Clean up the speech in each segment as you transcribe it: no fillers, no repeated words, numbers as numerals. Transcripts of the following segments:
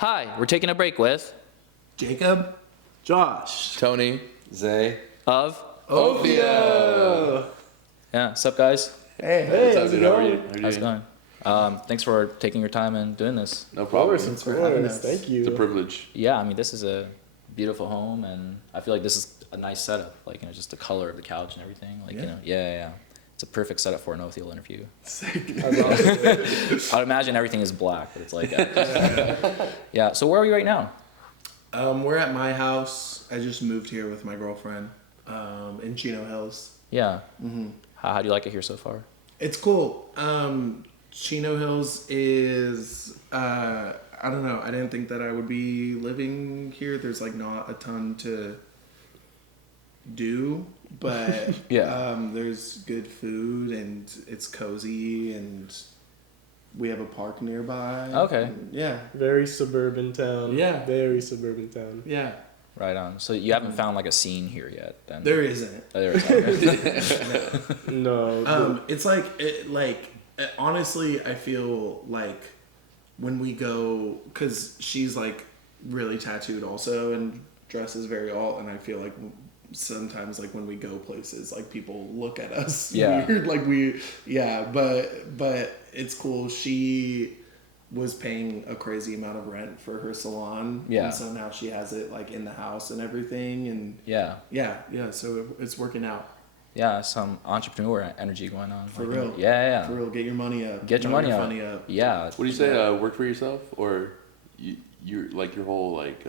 Hi, we're taking a break with Jacob, Josh, Tony, Zay of Othiel. Yeah, what's up guys? Hey, how's it going? How's it going? Thanks for taking your time and doing this. No problem. Of course. Thank you. It's a privilege. Yeah, I mean this is a beautiful home and I feel like this is a nice setup, like just the color of the couch and everything. Yeah. It's a perfect setup for an Othiel interview. Sick. I'd imagine everything is black, but it's like yeah. So where are we right now? we're at my house. I just moved here with my girlfriend in Chino Hills. Yeah. How do you like it here so far? It's cool. Chino Hills is, I don't know, I didn't think that I would be living here. There's like not a ton to do, but Yeah. there's good food and it's cozy and we have a park nearby. Okay. And yeah. Very suburban town. Yeah. Very suburban town. Yeah. Right on. So you haven't found like a scene here yet, then? There isn't. Oh, there is. No. It's honestly, I feel like when we go, because she's like really tattooed also and dresses very alt, and I feel like sometimes like when we go places, like people look at us weird, like but it's cool. She was paying a crazy amount of rent for her salon, and so now she has it like in the house and everything, and so it's working out. Yeah, some entrepreneur energy going on. For real. Yeah. For real, get your money up. Get your money up. Yeah. What do you say? Work for yourself, or you're like your whole like.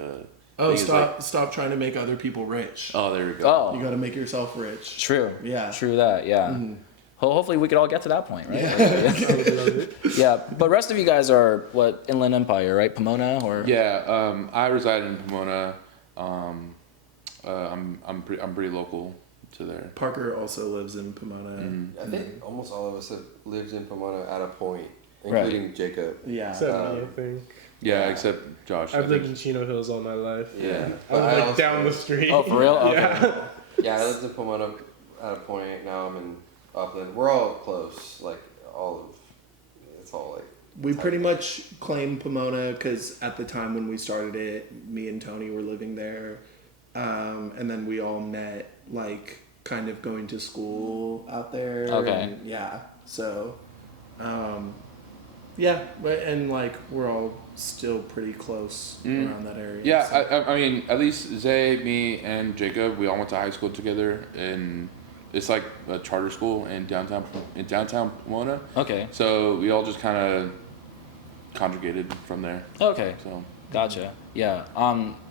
Stop trying to make other people rich. Oh, there we go. Oh. You got to make yourself rich. True. Yeah. True that. Yeah. Mm-hmm. Hopefully we could all get to that point, right? Yeah. Yeah. But rest of you guys are what, Inland Empire, right? Pomona or? Yeah. I reside in Pomona. I'm pretty local to there. Parker also lives in Pomona. I think almost all of us have lived in Pomona at a point, including Jacob. Yeah. Except me, I think. Yeah, except Josh. I've lived in Chino Hills all my life. Yeah. I'm like down the street. Oh, for real? Okay. Yeah. Yeah, I lived in Pomona at a point. Now I'm in Upland. We're all close. Like it's all like. We pretty much claim Pomona because at the time when we started it, me and Tony were living there. And then we all met like kind of going to school out there. Okay. And, yeah. So, yeah, and like we're all still pretty close around that area. Yeah, so. I mean, at least Zay, me, and Jacob, we all went to high school together, and it's like a charter school in downtown Pomona. Okay. So we all just kind of conjugated from there. Okay. So. Gotcha. Yeah.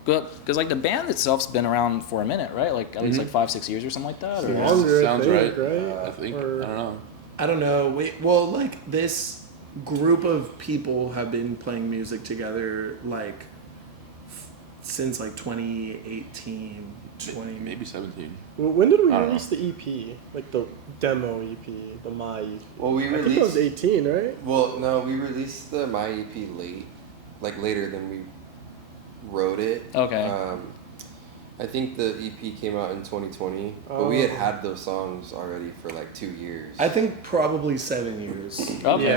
Because like the band itself's been around for a minute, right? Like at least like 5-6 years or something like that. Or? Longer, Sounds I think, right. I think. Or- I don't know. I don't know. Like this group of people have been playing music together like since like 2018, Maybe 17. Well, when did we I don't release the EP? Like the demo EP, the My EP? Well, we I think it was released. 18, right? Well, no, we released the My EP late, like later than we wrote it. Okay. I think the EP came out in 2020, but we had those songs already for like 2 years. I think probably 7 years. Okay.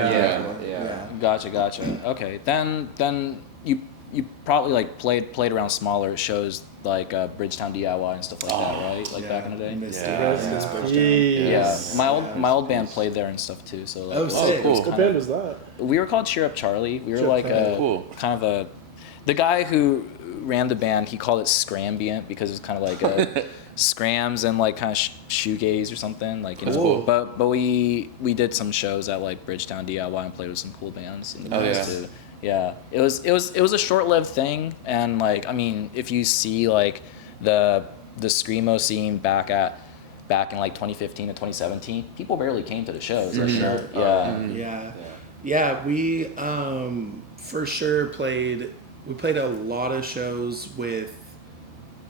Yeah. Gotcha. Okay. Then you probably like played around smaller shows like Bridgetown DIY and stuff like that, right? Like back in the day. Yeah. My old band played there and stuff too. So like, sick. Cool. What band was that? we were called Cheer Up Charlie. We were Cheer Up like Charlie. Cool. the guy who ran the band, he called it Scrambient because it's kind of like scrams and like kind of shoegaze or something, like, you know. Cool. But we did some shows at like Bridgetown DIY and played with some cool bands in the past too. Yeah, it was a short-lived thing, and like, I mean, if you see like the screamo scene back in like 2015 to 2017, people barely came to the shows. For like, you know? sure. Yeah. We for sure played a lot of shows with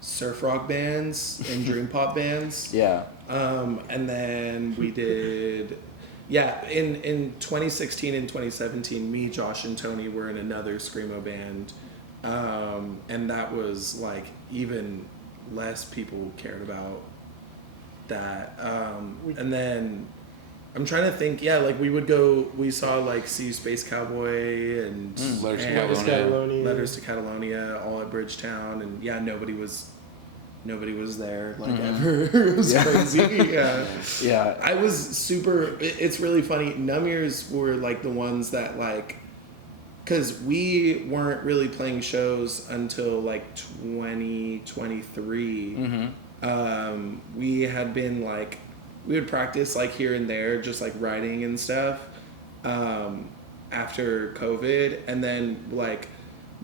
surf rock bands and dream pop bands. Yeah. And then we did, in 2016 and 2017, me, Josh, and Tony were in another screamo band. And that was like even less people cared about that. And then I'm trying to think. Yeah, like we saw like See You Space Cowboy and Letters to and Catalonia. Letters to Catalonia, all at Bridgetown, and yeah, nobody was there like ever. It was crazy. Yeah. Yeah. I was super. It's really funny. Knumears were like the ones that like, because we weren't really playing shows until like 2023. We had been like, we would practice like here and there, just like writing and stuff. After COVID, and then like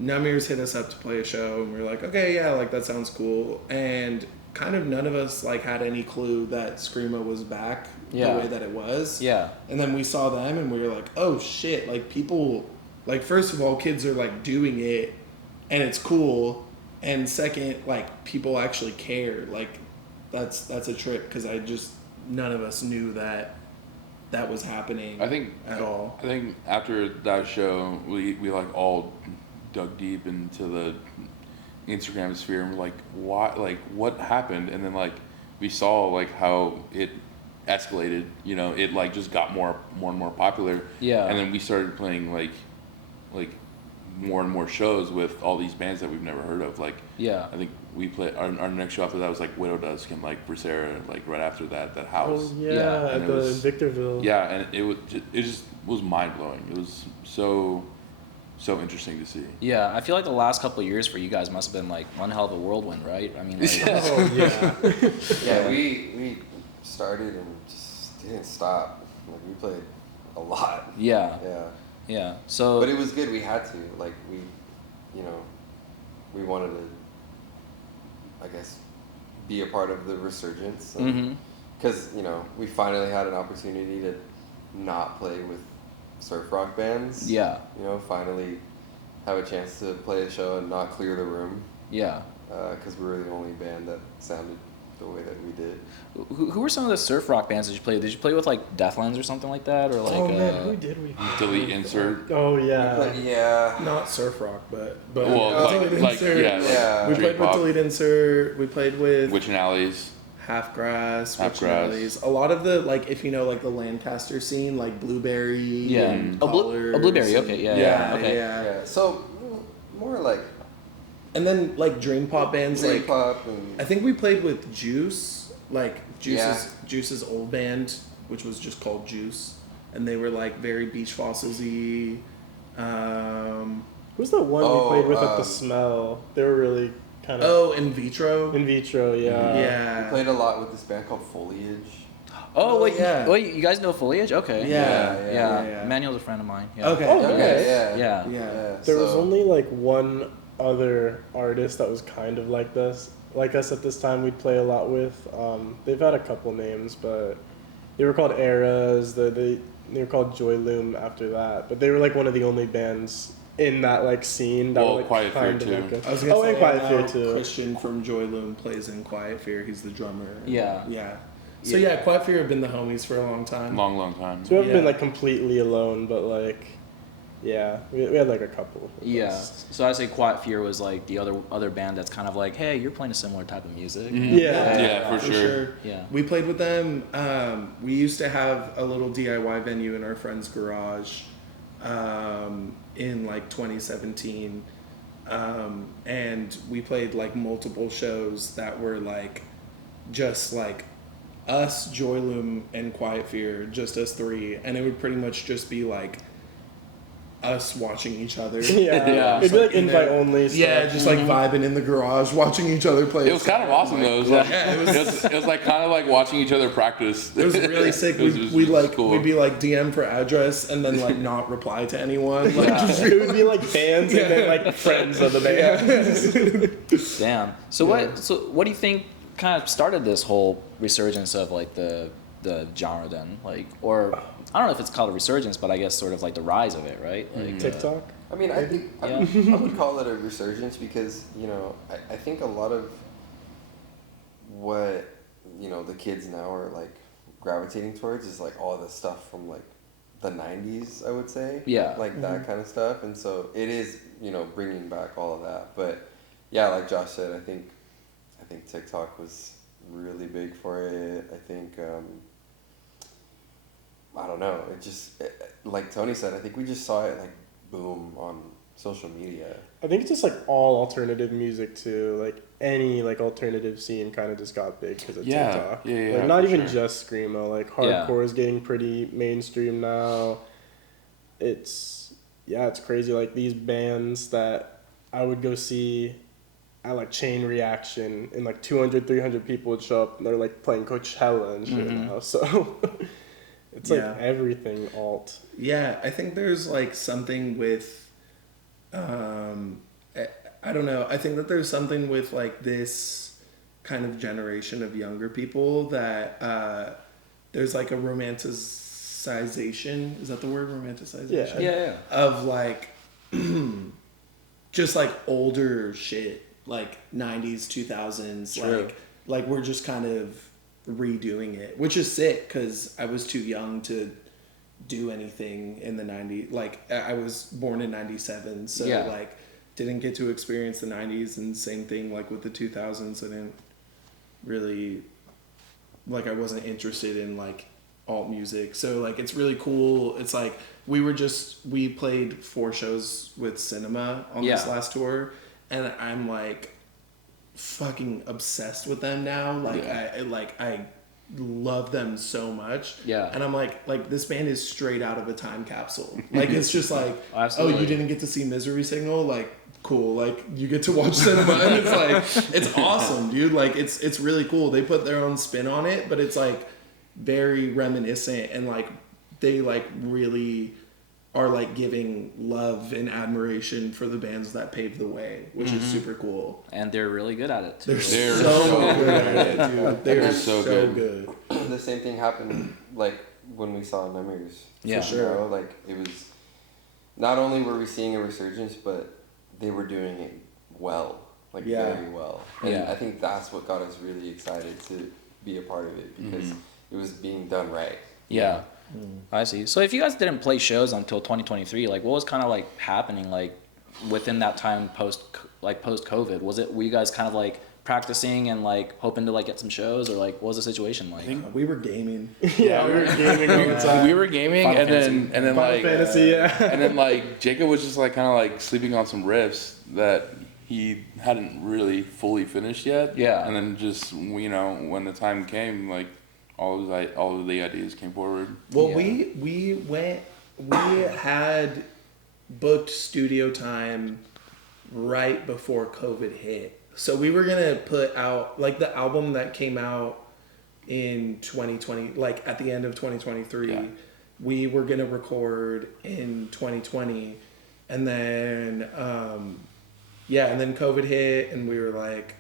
Knumears hit us up to play a show, and we were like, okay, yeah, like that sounds cool. And kind of none of us like had any clue that Screamo was back the way that it was. Yeah. And then we saw them, and we were like, oh shit, like people, like first of all, kids are like doing it, and it's cool. And second, like people actually care. Like that's a trip, because none of us knew that was happening. At all. I think after that show, we like all dug deep into the Instagram sphere and we're like, why? Like, what happened? And then like we saw like how it escalated. You know, it like just got more and more popular. Yeah. And then we started playing like more and more shows with all these bands that we've never heard of. Like, Yeah. I think we played our next show after that was like Widow Dusk and like Bracera, like right after that house. Oh yeah, Yeah. at And it the was- Victorville. Yeah, and it just was mind blowing. It was so interesting to see. Yeah, I feel like the last couple of years for you guys must have been like one hell of a whirlwind, right? I mean, like, Oh yeah. Yeah, we started and just didn't stop. Like we played a lot. yeah, Yeah. yeah. So, But it was good. We had to. Like we wanted to, I guess, be a part of the resurgence. Because we finally had an opportunity to not play with surf rock bands. yeah, Finally have a chance to play a show and not clear the room. yeah. Because we were the only band that sounded the way that we did. Who were some of the surf rock bands that you played? Did you play with like Deathlands or something like that, or like? Oh man, who did we? Delete insert. Oh But yeah. yeah. Not surf rock, but Well, Delete like Insert. yeah, Yeah. We like played with J-pop, Delete Insert. We played with Witch and Alleys. Half Grass, Half Witch and Grass. Alleys. A lot of the like, if you know like the Lancaster scene, like Blueberry. Yeah. and Oh, Collars Blueberry. and- Okay. Yeah. Okay. Yeah. So more like And then like dream pop bands, like J-pop and I think we played with Juice, like Yeah. Juice's old band, which was just called Juice, and they were like very Beach Fossils-y. Who's the one we played with at the um, Smell? They were really kind of Oh, In Vitro. in vitro. Yeah. we Yeah. played a lot with this band called Foliage. Oh wait, yeah. wait, you guys know Foliage? Okay. Yeah, Yeah. Manuel's a friend of mine. Yeah. Okay. Oh, okay. nice. Yeah. Yeah. Yeah. There was so- only like one other artist that was kind of like us at this time. We'd play a lot with. They've had a couple names, but they were called Eras. They were called Joy Loom after that. But they were like one of the only bands in that like scene that Well, were like Quiet Fear, kind of too. like I was gonna say, and Quiet Fear now too. Christian from Joy Loom plays in Quiet Fear. He's the drummer. Yeah. Yeah. So yeah, Quiet Fear have been the homies for a long time. Long time. So we haven't been Yeah. like completely alone, but like, yeah, we had like a couple. of Yeah. us. So I'd say Quiet Fear was like the other band that's kind of like, hey, you're playing a similar type of music. Yeah. Yeah, for sure. Yeah. We played with them. We used to have a little DIY venue in our friend's garage in like 2017. And we played like multiple shows that were like just like us, Joy Loom, and Quiet Fear, just us three. And it would pretty much just be like us watching each other. Yeah. Yeah. It'd be like in invite there. only stuff. Yeah, just like vibing in the garage, watching each other play. It was kind of awesome though. It was like Yeah, it was like kind of like watching each other practice. It was really sick. It was we just cool. we'd be like DM for address and then like not reply to anyone. Like, just It would be like fans and then like friends of the band. Damn. So what do you think kind of started this whole resurgence of like the genre then? Like, or I don't know if it's called a resurgence, but I guess sort of like the rise of it, right? Like TikTok. I mean, I think Yeah. I would call it a resurgence because I think a lot of what the kids now are like gravitating towards is like all the stuff from like the 90s, I would say. Yeah. Like that kind of stuff, and so it is bringing back all of that. But yeah, like Josh said, I think TikTok was really big for it. I think I don't know. Like Tony said, I think we just saw it like boom on social media. I think it's just like all alternative music too. Like any like alternative scene kind of just got big because of TikTok. Yeah, like not for even sure. just screamo. Like hardcore is getting pretty mainstream now. It's crazy. Like these bands that I would go see at like Chain Reaction and like 200, 300 people would show up and they're like playing Coachella and shit now. So it's like everything alt. Yeah, I think there's like something with, I don't know. I think that there's something with like this kind of generation of younger people that there's like a romanticization. Is that the word, romanticization? Yeah. Of like, just like older shit, like 90s, 2000s. True. Like we're just kind of redoing it, which is sick because I was too young to do anything in the 90s. Like I was born in 97, so like didn't get to experience the 90s, and same thing like with the 2000s. I didn't really, like, I wasn't interested in like alt music, so like it's really cool. It's like we played 4 shows with Cinema on this last tour, and I'm like fucking obsessed with them now. Like I love them so much. Yeah. And I'm like this band is straight out of a time capsule. Like it's just like, oh, you didn't get to see Misery Signal? Like, cool. Like you get to watch Cinema, and it's like it's awesome, dude. Like it's really cool. They put their own spin on it, but it's like very reminiscent, and like they like really are like giving love and admiration for the bands that paved the way, which is super cool. And they're really good at it too. They're so good at it, dude. They're so good. The same thing happened like when we saw Knumears. Yeah, for sure. You know, like it was, not only were we seeing a resurgence, but they were doing it well, like very well. And I think that's what got us really excited to be a part of it, because it was being done right. Yeah. I see. So if you guys didn't play shows until 2023, like what was kind of like happening like within that time post COVID? Were you guys kind of like practicing and like hoping to like get some shows, or like what was the situation like? We were gaming. We were gaming all the time. We were gaming, and then Final like Fantasy, and then like Jacob was just like kind of like sleeping on some riffs that he hadn't really fully finished yet. Yeah. And then just, you know, when the time came, like all of the ideas came forward. Well, we had booked studio time right before COVID hit. So we were going to put out like the album that came out in 2020, like at the end of 2023. Yeah. We were going to record in 2020, and then and then COVID hit, and we were like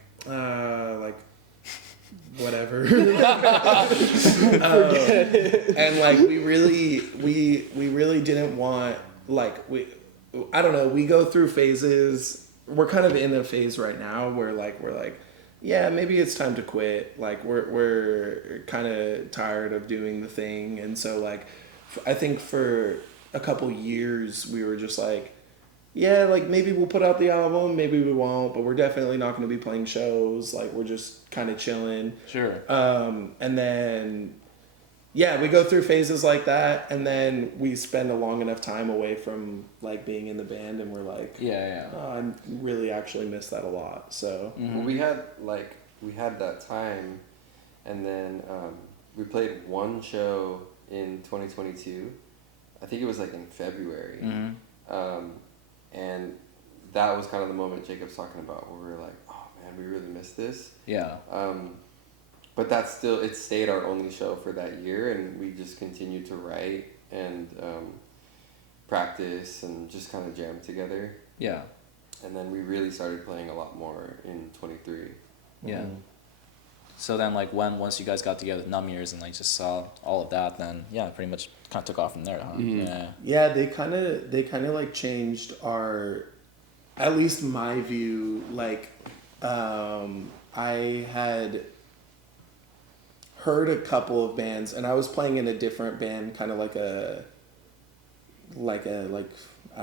whatever. And like we really didn't want, like, I don't know, we go through phases. We're kind of in a phase right now where we're like, yeah, maybe it's time to quit. Like we're kind of tired of doing the thing. And so like I think for a couple years we were just like, yeah, like maybe we'll put out the album, maybe we won't, but we're definitely not going to be playing shows. Like we're just kind of chilling. Sure. And then we go through phases like that, and then we spend a long enough time away from like being in the band, and we're like, oh, I really actually miss that a lot. So well, we had that time, and then we played one show in 2022. I think it was like in February. And that was kind of the moment Jacob's talking about, where we were like, oh man, we really missed this. Yeah. But that's still, it stayed our only show for that year, and we just continued to write and practice and just kind of jam together. Yeah. And then we really started playing a lot more in 23. Yeah. So then like once you guys got together with Knumears and like just saw all of that, then pretty much kind of took off from there, huh? Yeah, they kind of like changed our, at least my view. Like I had heard a couple of bands, and I was playing in a different band, kind of like I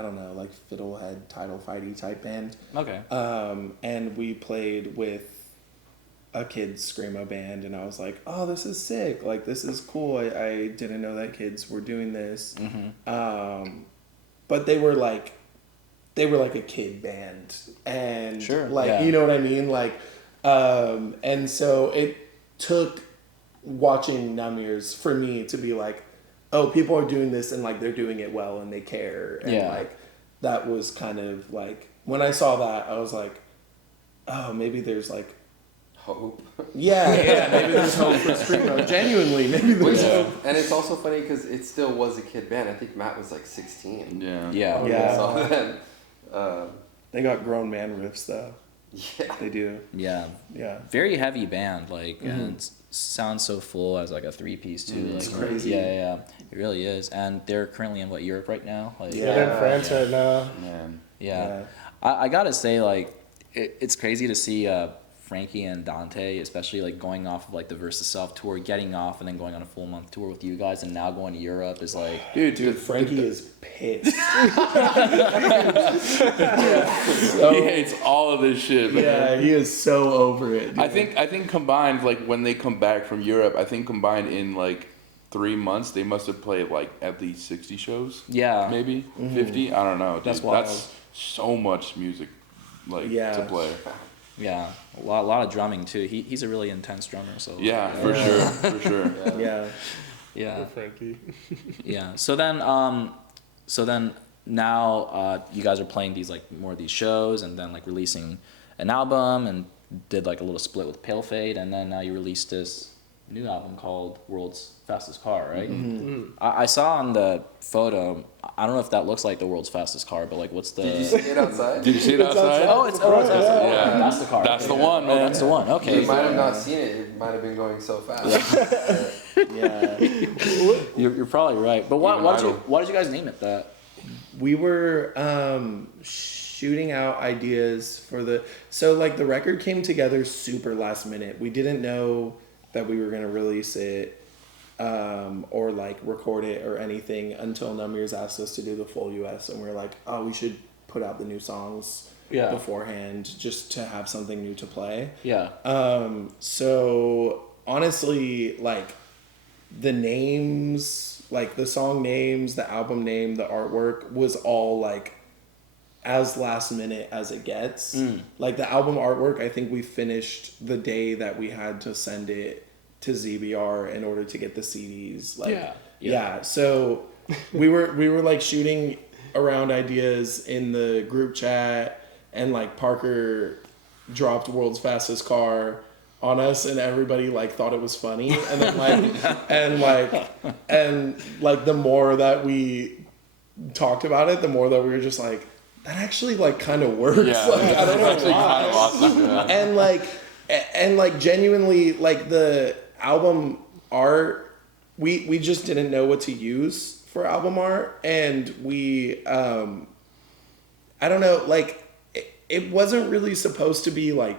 don't know, like fiddlehead, title fighty type band. Okay. And we played with a kids screamo band, and I was like, oh, this is sick. Like, this is cool. I didn't know that kids were doing this. But they were like a kid band, and you know what I mean? Like, and so it took watching Knumears for me to be like, oh, people are doing this and like they're doing it well and they care. And like that was kind of like when I saw that, I was like, oh, maybe there's like hope. Yeah, maybe there's hope for screamo. Genuinely, maybe there's hope. And it's also funny because it still was a kid band. I think Matt was like 16. Yeah. So then, they got grown man riffs though. Yeah, they do. Yeah. Very heavy band, like, and it sounds so full as like a 3-piece too. Like, it's crazy. Yeah, it really is. And they're currently in Europe right now. Like, they're in France right now. Man. Yeah. I gotta say, like, it's crazy to see Frankie and Dante, especially like going off of like the Versus Self tour, getting off and then going on a full month tour with you guys, and now going to Europe is like, dude, Frankie is pissed. So, he hates all of this shit, man. Yeah, he is so over it. Dude. I think combined, like when they come back from Europe, I think combined in like 3 months they must have played like at least 60 shows. Yeah, maybe 50. I don't know. Dude. That's wild. That's so much music, like to play. Yeah, a lot of drumming too. He's a really intense drummer. So for sure. Yeah. Frankie. Yeah. So then now you guys are playing these like more of these shows, and then like releasing an album, and did like a little split with Pale Fade, and then now you released this new album called World's Fastest Car, right? I saw on the photo, I don't know if that looks like the world's fastest car, but like what's the... Did you see it outside? Did you see it outside? It's outside. Yeah. That's the car. That's the one, man. Oh, that's the one. Okay. You might have not seen it. It might have been going so fast. Yeah. You're probably right. But why did you guys name it that? We were shooting out ideas for the... So like the record came together super last minute. We didn't know that we were going to release it or like record it or anything until Knumears asked us to do the full US, and we were like, oh, we should put out the new songs beforehand just to have something new to play. So honestly, like the names, like the song names, the album name, the artwork was all like as last minute as it gets. Like the album artwork, I think we finished the day that we had to send it to ZBR in order to get the CDs. Like, so we were like shooting around ideas in the group chat, and like Parker dropped World's Fastest Car on us, and everybody like thought it was funny, and then like the more that we talked about it, the more that we were just like, that actually like kind of works. Yeah, like, I don't know actually why. kind of awesome. Yeah. And like genuinely, like the album art, we just didn't know what to use for album art, and we I don't know, like it wasn't really supposed to be like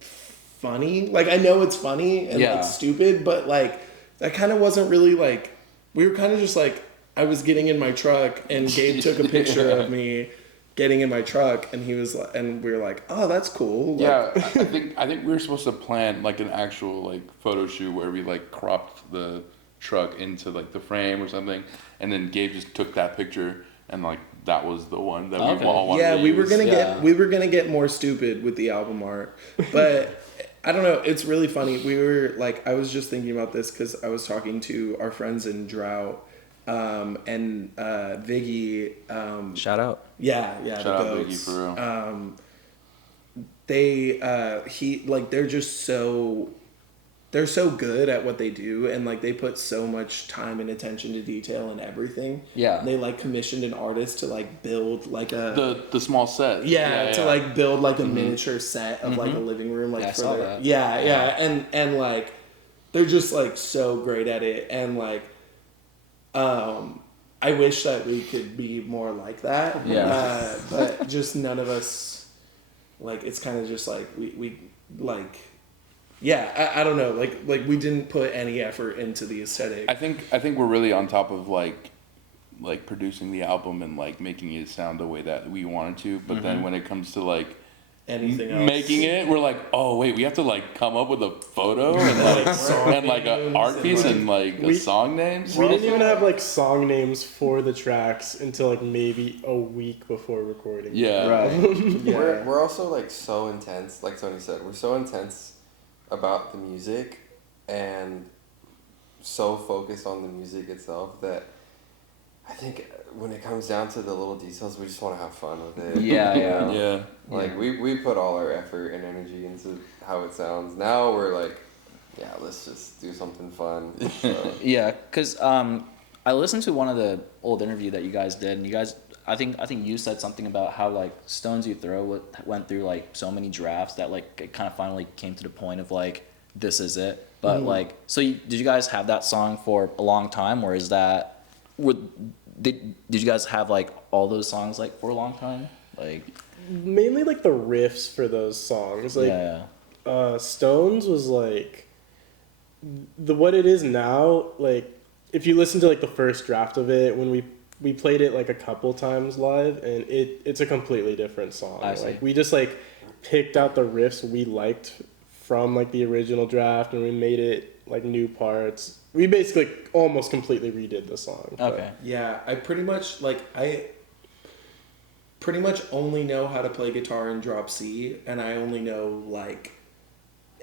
funny. Like I know it's funny and like stupid, but like that kind of wasn't really like, we were kind of just like, I was getting in my truck and Gabe took a picture of me getting in my truck, and he was like, and we were like, oh, that's cool. Like, yeah, I think we were supposed to plan like an actual like photo shoot where we like cropped the truck into like the frame or something, and then Gabe just took that picture, and like that was the one that we all wanted to we use. were gonna get more stupid with the album art, but I don't know, it's really funny. We were like, I was just thinking about this because I was talking to our friends in Drought, and Viggy, Shout out. Yeah, Shout the out goats. Viggy for real. They're so good at what they do, and like they put so much time and attention to detail and everything. Yeah. They like commissioned an artist to like build like a the small set. to like build like a miniature set of like a living room, like Yeah, I for saw their, that. and like they're just like so great at it, and like I wish that we could be more like that. But just none of us, like, it's kind of just like we like, I don't know, like we didn't put any effort into the aesthetic. I think we're really on top of like producing the album and like making it sound the way that we wanted to, but then when it comes to like anything else. making it, we're like, oh wait, we have to like come up with a photo and like an art piece and like a song names. We didn't even have like song names for the tracks until like maybe a week before recording. Yeah. Right. Yeah. We're also like so intense, like Tony said, we're so intense about the music and so focused on the music itself that I think when it comes down to the little details, we just want to have fun with it. Yeah, you yeah. know? Yeah. Like we put all our effort and energy into how it sounds. Now we're like, yeah, let's just do something fun. So. Yeah, because I listened to one of the old interview that you guys did, and you guys, I think you said something about how like Stones You Throw went through like so many drafts that like it kind of finally came to the point of like this is it. But like, so did you guys have that song for a long time, or is that did you guys have like all those songs like for a long time? Like Mainly like the riffs for those songs. Like yeah. Stones was like what it is now. Like if you listen to like the first draft of it, when we played it like a couple times live, and it's a completely different song. I see. Like we just like picked out the riffs we liked from like the original draft, and we made it like new parts. We basically almost completely redid the song. Okay. Yeah, I pretty much only know how to play guitar in drop C, and I only know like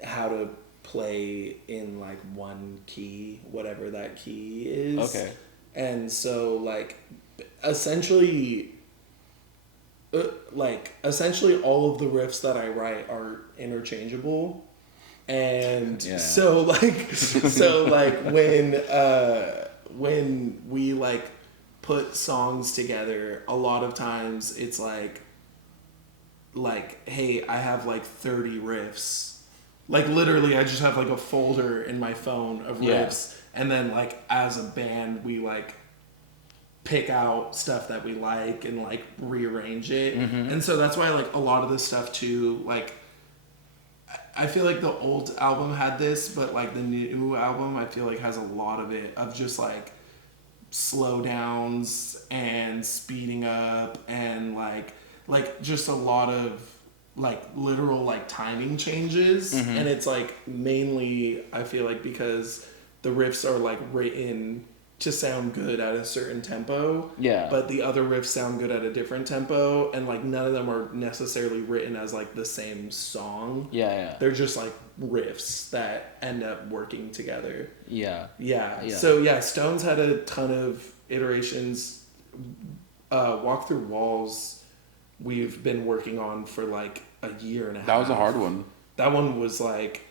how to play in like one key, whatever that key is. Okay. And so like essentially all of the riffs that I write are interchangeable. And Yeah. so when we like put songs together, a lot of times it's like hey, I have like 30 riffs. Like literally I just have like a folder in my phone of riffs, and then like as a band we like pick out stuff that we like and like rearrange it. And so that's why like a lot of this stuff too, like I feel like the old album had this, but like the new album I feel like has a lot of it, of just like slow downs and speeding up and like just a lot of like literal like timing changes. And it's like mainly I feel like because the riffs are like written to sound good at a certain tempo, but the other riffs sound good at a different tempo, and like none of them are necessarily written as like the same song. They're just like riffs that end up working together. So yeah, Stones had a ton of iterations. Walk Through Walls we've been working on for like a year and a half. That was a hard one. That one was like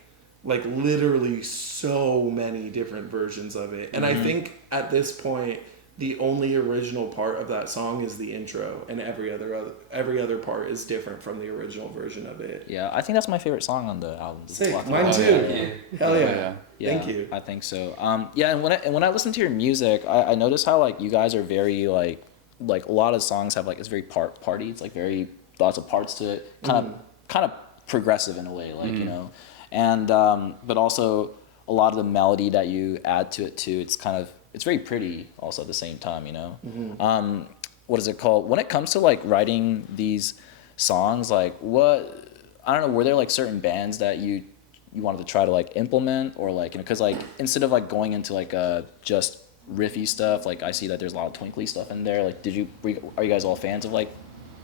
literally so many different versions of it. And I think at this point the only original part of that song is the intro, and every other part is different from the original version of it. Yeah, I think that's my favorite song on the album. Sick. Mine too. Hell yeah. Thank you. I think so. And when I listen to your music, I notice how like you guys are very like a lot of songs have like it's very party. It's like very lots of parts to it. Kind of progressive in a way, like you know. And but also a lot of the melody that you add to it too, it's very pretty also at the same time, you know. What is it called? When it comes to like writing these songs, like what, I don't know, were there like certain bands that you wanted to try to like implement, or like, you know, because like instead of like going into like just riffy stuff, like I see that there's a lot of twinkly stuff in there. Like are you guys all fans of like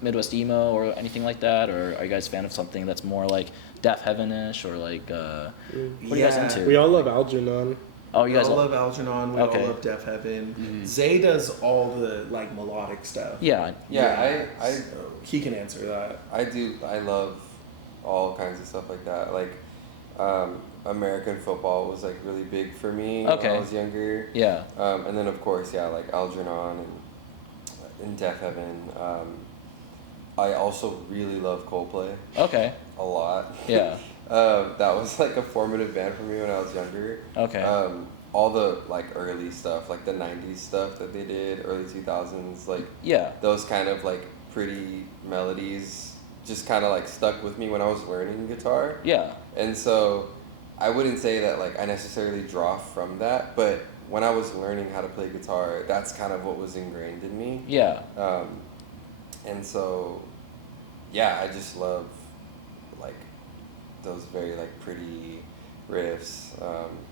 Midwest emo or anything like that, or are you guys fan of something that's more like Deaf Heaven-ish, or like what are you guys into? We all love Algernon. Oh, you guys all love Algernon. We all love Deaf Heaven. Zay does all the like melodic stuff. I so he can answer that. I love all kinds of stuff like that. Like American football was like really big for me when I was younger. And then of course like Algernon and Deaf Heaven. I also really love Coldplay. A lot. That was like a formative band for me when I was younger. All the like early stuff, like the 90s stuff that they did, early 2000s, like those kind of like pretty melodies just kind of like stuck with me when I was learning guitar. And so I wouldn't say that like I necessarily draw from that, but when I was learning how to play guitar, that's kind of what was ingrained in me. And so I just love like those very like pretty riffs.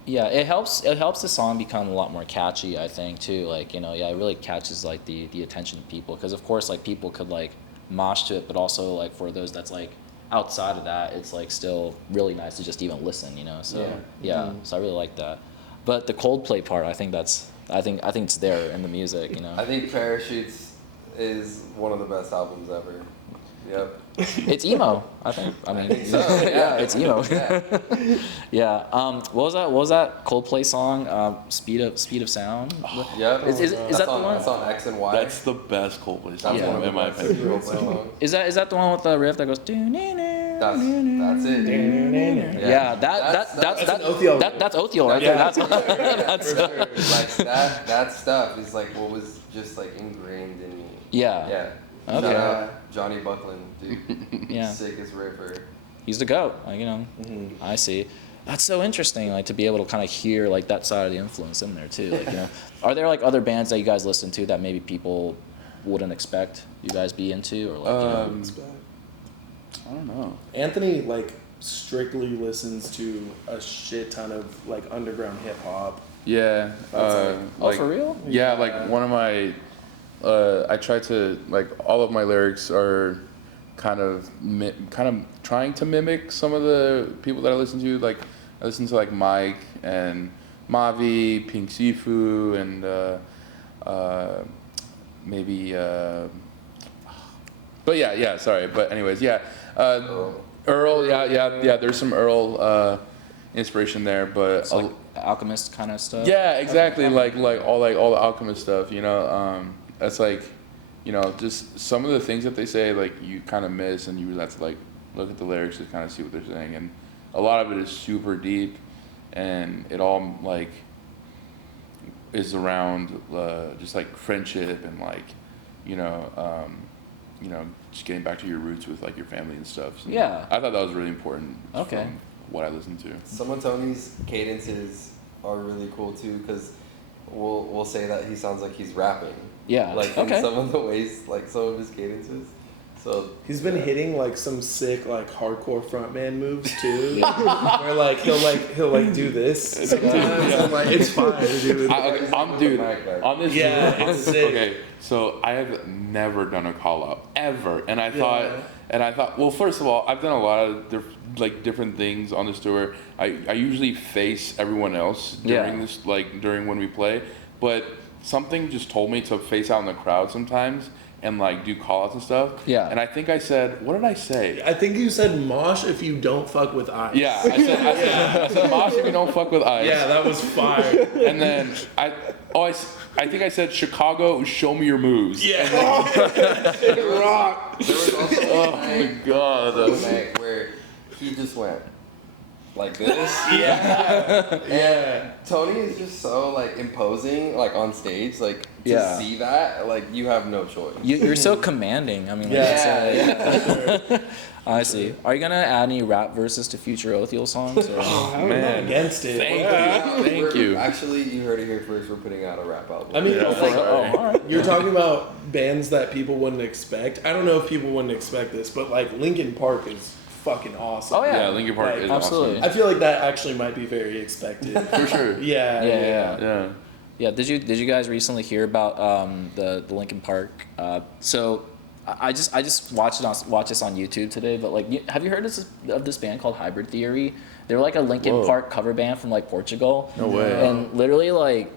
Yeah, it helps the song become a lot more catchy, I think, too. Like, you know, yeah, it really catches like the attention of people, because of course like people could like mosh to it, but also like for those that's like outside of that, it's like still really nice to just even listen, you know. So yeah, so I really like that. But the Coldplay part, I think it's there in the music, you know. I think Parachutes is one of the best albums ever. Yep. It's emo, I think. I mean, I think so, yeah. it's emo. Yeah. Yeah. What was that Coldplay song? Speed of Sound. Yep. Is that the one? That's on X and Y. That's the best Coldplay song, That's one of the in my best opinion. Coldplay songs. Is that the one with the riff that goes? That's it. Yeah, that's Othiel. that's Othiel right there. That's For sure. Like that stuff is like what was just like ingrained in me. Yeah. Yeah. Okay. Shout out Johnny Buckland, dude. Yeah. Sickest ripper. He's the GOAT. Like, you know, I see. That's so interesting, like to be able to kind of hear like that side of the influence in there too. Like, you know, are there like other bands that you guys listen to that maybe people wouldn't expect you guys be into, or like? I don't know. Anthony like strictly listens to a shit ton of like underground hip hop. Yeah. Oh, for real? Yeah, like one of my, I try to, like, all of my lyrics are kind of trying to mimic some of the people that I listen to. Like, I listen to like Mike and Mavi, Pink Sifu, and maybe. But yeah. Sorry, but anyways, yeah. Earl, yeah. There's some Earl inspiration there, but It's like Alchemist kind of stuff. yeah, exactly. Like all the Alchemist stuff. You know, that's like, you know, just some of the things that they say, like you kind of miss, and you really have to like look at the lyrics to kind of see what they're saying. And a lot of it is super deep, and it all like is around just like friendship and like, you know, just getting back to your roots with like your family and stuff. So Yeah. I thought that was really important. Okay. From what I listened to. Some of Tony's cadences are really cool too, because we'll say that he sounds like he's rapping. Yeah. Like Okay. in some of the ways, like some of his cadences. So He's been hitting like some sick like hardcore frontman moves too. Where like he'll do this sometimes. I'm like, it's fine, dude. Dude, on this. Yeah, it's sick. Okay, so I have never done a call out ever, and I thought, well, first of all, I've done a lot of different things on this tour. I usually face everyone else during when we play, but something just told me to face out in the crowd sometimes and like do call outs and stuff. Yeah. And I think I said, what did I say? I think you said mosh if you don't fuck with ice. Yeah, I said mosh if you don't fuck with ice. Yeah, that was fire. And then I think I said Chicago, show me your moves. Yeah. Rock. There was also God. night where he just went like this. Yeah. Tony is just so like imposing, like on stage, like to see that, like you have no choice. You're so commanding. I mean, I see. Are you gonna add any rap verses to future Othiel songs? Or? I'm not against it. Thank you. Actually, you heard it here first. We're putting out a rap album. I mean, Alright. you're talking about bands that people wouldn't expect. I don't know if people wouldn't expect this, but like Linkin Park is fucking awesome. Oh yeah, Yeah, Linkin Park is absolutely. I feel like that actually might be very expected. For sure. Yeah. Yeah. Did you guys recently hear about the Linkin Park? So I just watched this on YouTube today. But like, have you heard of this band called Hybrid Theory? They're like a Linkin Park cover band from like Portugal. No way. And literally like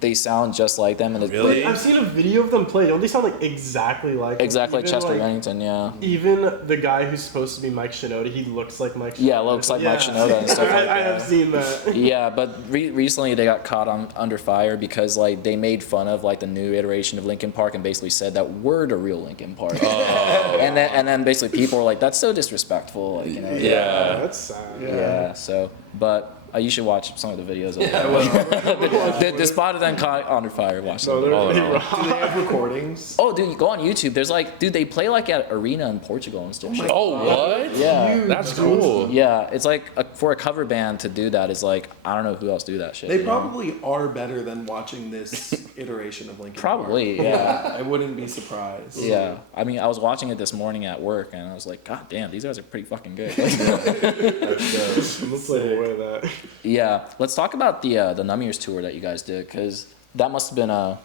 they sound just like them. And Really? I've seen a video of them play. Don't they sound like exactly like exactly like even, Chester Bennington? Yeah. Even the guy who's supposed to be Mike Shinoda, he looks like Mike Shinoda. Yeah, looks like Mike Shinoda and stuff like that. I have seen that. Yeah, but recently they got caught under fire because like they made fun of like the new iteration of Linkin Park and basically said that we're the real Linkin Park. And then basically people were like, that's so disrespectful, like, you know. Yeah, that's sad. Yeah. So, but You should watch some of the videos. Of Yeah, the spotted and caught under fire. Watch No, them. they're all in all. Do they have recordings? Oh, dude, you go on YouTube. There's like, dude, they play like at arena in Portugal and stuff. Oh, what? Yeah. That's cool. Yeah, it's like for a cover band to do that is like, I don't know who else do that shit. They you know? probably are better than watching this iteration of Linkin Probably, Park. yeah. I wouldn't be surprised. Yeah, I mean, I was watching it this morning at work, and I was like, God damn, these guys are pretty fucking good. I'm gonna play more of that. Yeah, let's talk about the Knumears tour that you guys did, because that must have been a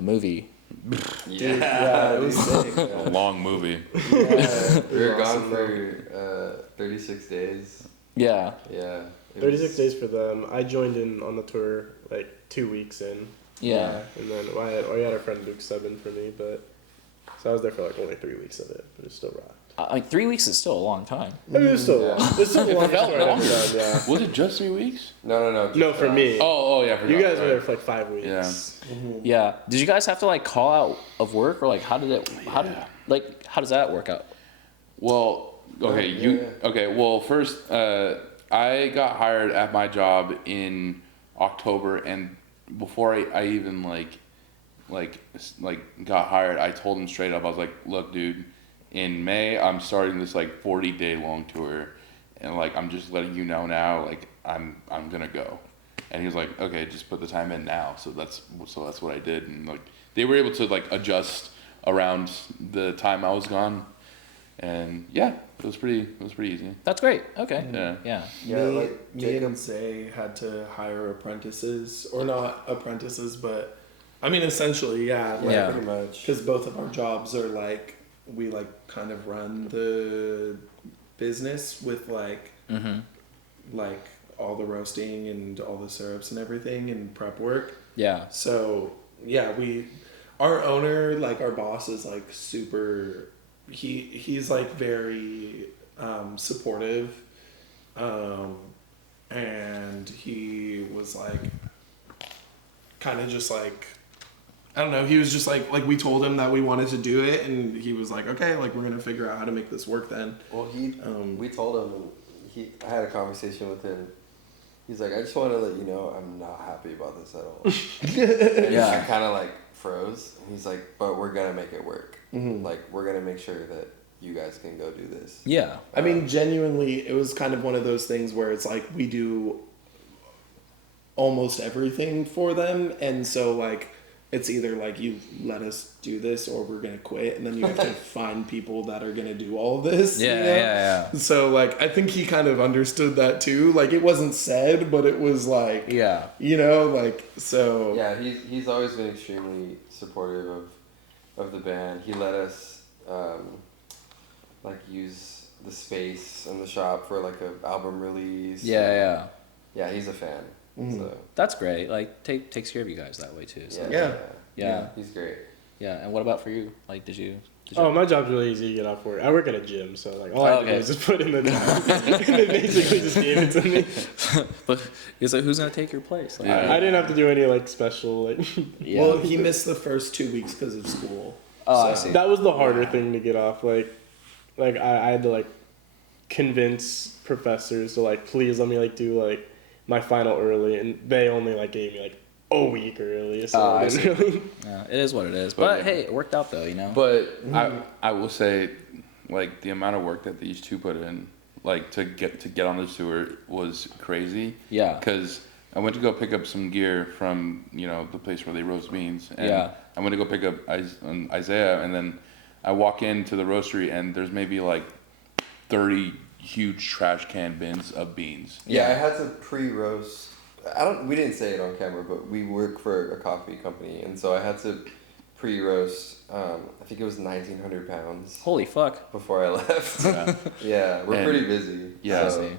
movie. Yeah, it was sick. A long movie. Yeah, We were gone for 36 days. Yeah. Yeah. it 36 was- days for them. I joined in on the tour like 2 weeks in. Yeah. And then I had our friend Luke sub in for me, but so I was there for like only 3 weeks of it, but it still rocked. I mean, 3 weeks is still a long time. I mean, it's still Yeah. long. It's still a long felt story I've longer. done, yeah. Was it just 3 weeks? No. No, for me. Oh, yeah. For You guys were there for like 5 weeks. Yeah. Yeah. Did you guys have to like call out of work, or like how does that work out? Well, okay, well, first, I got hired at my job in October, and before I even got hired, I told him straight up, I was like, look, dude, in May, I'm starting this like 40-day long tour, and like, I'm just letting you know now, like, I'm gonna go. And he was like, okay, just put the time in now. So that's what I did, and like, they were able to like adjust around the time I was gone. And yeah, it was pretty easy. That's great. Okay. Yeah. Yeah. Yeah, me, like me Jacob. and Zay had to hire apprentices, or not apprentices, but I mean, essentially, yeah. Like, Yeah. Pretty much. Because both of our jobs are like, we like kind of run the business with like, Mm-hmm. like all the roasting and all the syrups and everything and prep work. Yeah. So yeah, our owner, like our boss, is like super. He's like very supportive, and he was like kind of just like, I don't know. He was just like we told him that we wanted to do it, and he was like, okay, like we're gonna figure out how to make this work then. Well, we told him, and I had a conversation with him. He's like, I just want to let you know I'm not happy about this at all. And Yeah. I kind of like froze. And he's like, but we're gonna make it work. Mhm. Like we're gonna make sure that you guys can go do this. Yeah. I mean, genuinely, it was kind of one of those things where it's like we do almost everything for them, and so like it's either like you let us do this or we're gonna quit, and then you have to find people that are gonna do all of this. Yeah. you know? Yeah. So like I think he kind of understood that too. Like it wasn't said, but it was like Yeah. you know, like so. Yeah, he's always been extremely supportive of the band. He let us like use the space in the shop for like a album release. Yeah. Yeah. Yeah, he's a fan. Mhm. So That's great. Like takes care of you guys that way too. So. yeah, Yeah. he's great. Yeah. And what about for you? Like, did you? Oh, my job's really easy to get off work. I work at a gym, so like all I have to do Okay. is just put in the time. And they basically just gave it to me. But he's like, who's gonna take your place? Like, Yeah. I didn't have to do any like special like. Yeah. Well, he missed the first 2 weeks because of school. Oh, I So- see. That was the harder thing to get off. Like I had to like convince professors to like please let me like do like my final early, and they only like gave me like a week early. So Oh, I I see. didn't really. Yeah, it is what it is. But, But yeah. hey, it worked out though, you know. But I will say, like, the amount of work that these two put in, like, to get on this tour was crazy. Yeah. Because I went to go pick up some gear from, you know, the place where they roast beans. And Yeah. I went to go pick up Isaiah, and then I walk into the roastery, and there's maybe like 30 huge trash can bins of beans. Yeah, Yeah. I had to pre-roast. We didn't say it on camera, but we work for a coffee company, and so I had to pre-roast. I think it was 1,900 pounds Holy fuck. before I left. Yeah. Yeah, we're And- pretty busy. yeah. so I see. it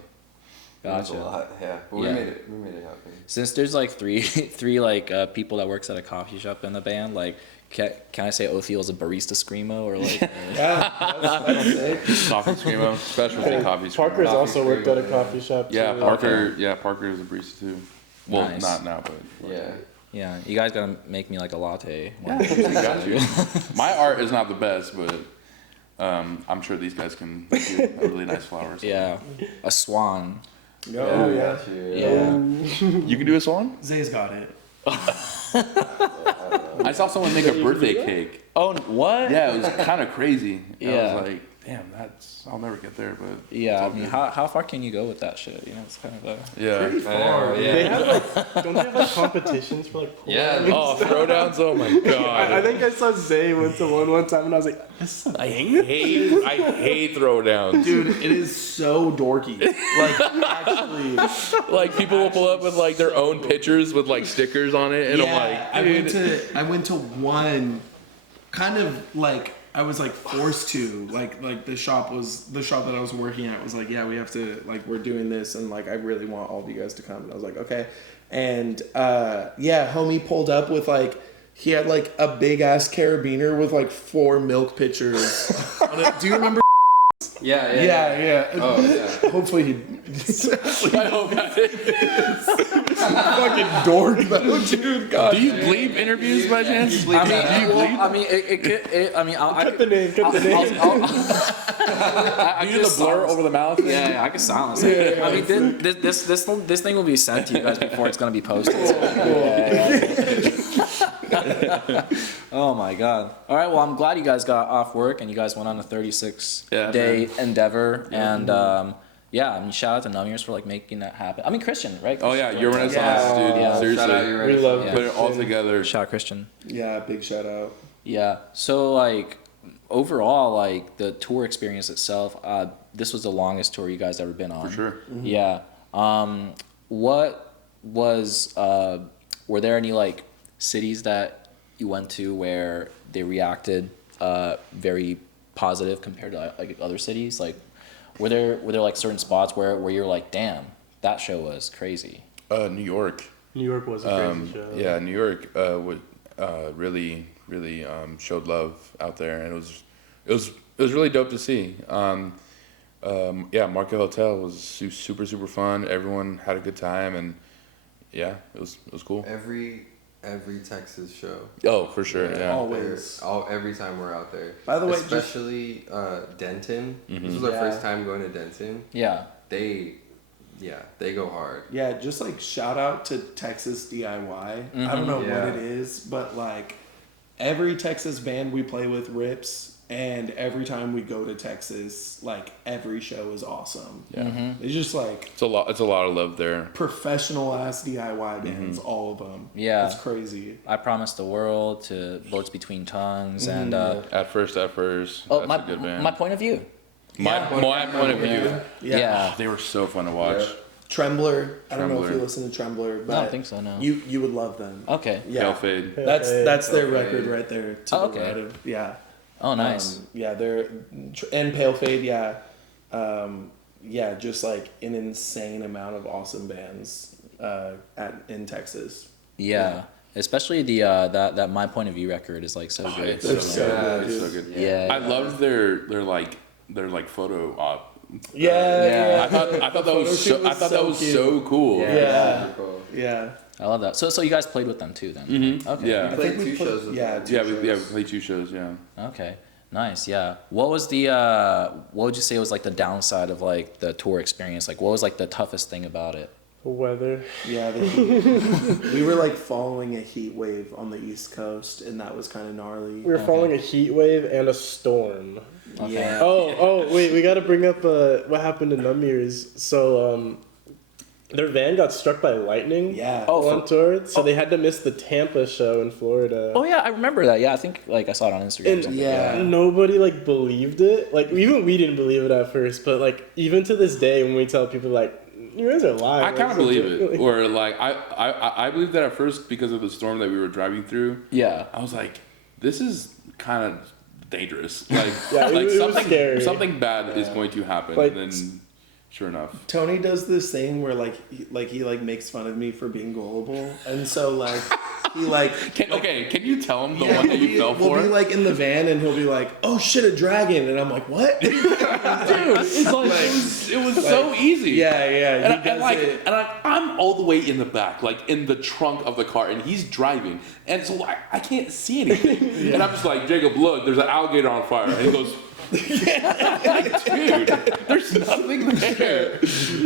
was Gotcha. a lot. Yeah, but Yeah. we made it happen. Since there's like three like people that works at a coffee shop in the band, like can I say Othiel's a barista screamo or like? Yeah, that's it. Coffee Screamo, specialty coffee Screamo. Parker's Coffee also worked at a Screamo, coffee shop. Yeah, too. Parker is a barista too. Well, Nice. not now, but Yeah. Yeah, you guys gotta make me like a latte. Yeah, got you. My art is not the best, but I'm sure these guys can do a really nice flower. So. Yeah, a swan. Oh, yeah. Got you. Yeah. You can do a song? Zay's got it. I saw someone make a birthday cake. Oh, what? Yeah, it was kind of crazy. Yeah. I was like, damn, I'll never get there, but Yeah, I it's all mean, good. how far can you go with that shit? You know, it's kind of a... Yeah. Pretty I know, far. yeah. They have like, don't they have like competitions for like pulling? Yeah. Oh, throwdowns! Oh my god! I think I saw Zay went to one time and I was like, this is a I thing? hate throwdowns. Dude, it is so dorky. Like, actually. Like people will pull up with like their own pictures with like stickers on it, and Yeah, I'm like, I went to one kind of like I was like forced to like the shop that I was working at was like, yeah, we have to, like, we're doing this and like I really want all of you guys to come. And I was like, okay. And yeah, homie pulled up with like, he had like a big ass carabiner with like 4 milk pitchers on it. Do you remember? Yeah. Oh, yeah. Hopefully he I hope that is. fucking dork though, dude. God. Do you bleep interviews by chance? I mean, I mean, Cut the name, cut the name. Do you do the blur over the mouth? Yeah, I can silence it. I mean, this thing will be sent to you guys before it's gonna be posted. Oh my god! All right, well, I'm glad you guys got off work and you guys went on a 36-day endeavor, and yeah, I mean, shout out to Knumears for like making that happen. I mean, Christian, right? Oh yeah, your Renaissance, Yeah. dude. Yeah. Seriously, Shout out your We love put it all together. Shout out Christian. Yeah, big shout out. Yeah. So like overall, like the tour experience itself, this was the longest tour you guys ever been on. For sure. Mm-hmm. Yeah. What was were there any like cities that you went to where they reacted very positive compared to like other cities? Like were there like certain spots where you're like, damn, that show was crazy? New York. New York was a crazy show. Yeah, New York would really showed love out there, and it was really dope to see. Yeah, Market Hotel was super fun. Everyone had a good time, and yeah, it was cool. Every Texas show. Oh, for sure. Yeah. Always. Every time we're out there. By the way, especially Denton. This was our Yeah. first time going to Denton. Yeah. They go hard. Yeah, just like shout out to Texas DIY. I don't know Yeah. what it is, but like every Texas band we play with rips, and every time we go to Texas, like every show is awesome. Yeah. It's just like It's a lot of love there. professional ass DIY bands, all of them. Yeah. It's crazy. I Promised the World to Boats Between Tongues and At first, oh, that's a good band. my point of view. My point of view. Yeah. They were so fun to watch. Yeah. Trembler. I don't know if Trembler. you listen to Trembler, but I don't think so, no. You would love them. Okay. Yeah. Pale Fade. That's their Pale record Fade. right there. To Oh, the okay. right of, yeah. Oh, nice. Yeah, they're and Pale Fade. Yeah, yeah, just like an insane amount of awesome bands in Texas. Yeah. Especially the that My Point of View record is like so good. It's They're so so good. good, It's so dude. good. Yeah. I loved their like photo op. Yeah, I thought that was photo shoot was so so cool. Yeah. Super cool. yeah. I love that. So you guys played with them too then? Mhm. Okay. Yeah. We played we two shows with them. two shows. We played 2 shows. Yeah. Okay. Nice. Yeah. What was the what would you say was like the downside of like the tour experience? Like what was like the toughest thing about it? Weather. Yeah, the heat. We were like following a heat wave on the East Coast, and that was kind of gnarly. We were following a heat wave and a storm. Okay. Yeah. Oh, wait, we gotta bring up what happened to Knumears. So, their van got struck by lightning. Yeah. Oh, on tour, so they had to miss the Tampa show in Florida. Oh yeah, I remember that. Yeah, I think like I saw it on Instagram. or And something. yeah. nobody like believed it. Like even we didn't believe it at first, but like even to this day, when we tell people like you guys are lying, I kind of like, believe it. like- Or like I believed that at first because of the storm that we were driving through. Yeah. I was like, this is kind of dangerous. Like Yeah, it like was scary. something bad is going to happen. Like, and then sure enough. Tony does this thing where he makes fun of me for being gullible, and so like he like Can you tell him the yeah, one that you fell for? We'll be like in the van, and he'll be like, "Oh shit, a dragon," and I'm like, "What?" Dude, it's like, it was so easy. Yeah. And I'm all the way in the back, like in the trunk of the car, and he's driving, and so I can't see anything. And I'm just like, Jacob, look, there's an alligator on fire, and he goes, like, dude, there's nothing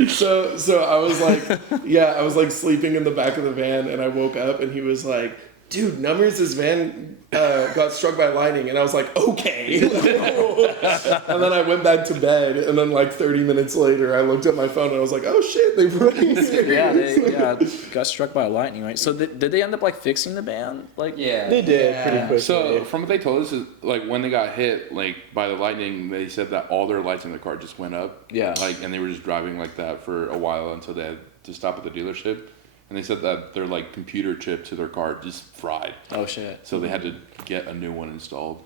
So I was like, I was like sleeping in the back of the van, and I woke up, and he was like, dude, Knumears' van got struck by lightning, and I was like, okay. And then I went back to bed, and then like 30 minutes later, I looked at my phone, and I was like, oh shit, they really serious. Got struck by lightning, right? So did they end up like fixing the band? Like, They did pretty quickly. So from what they told us is like when they got hit like by the lightning, they said that all their lights in the car just went up. Yeah. Like, and they were just driving like that for a while until they had to stop at the dealership. And they said that their like computer chip to their car just fried. Oh shit. So they had to get a new one installed.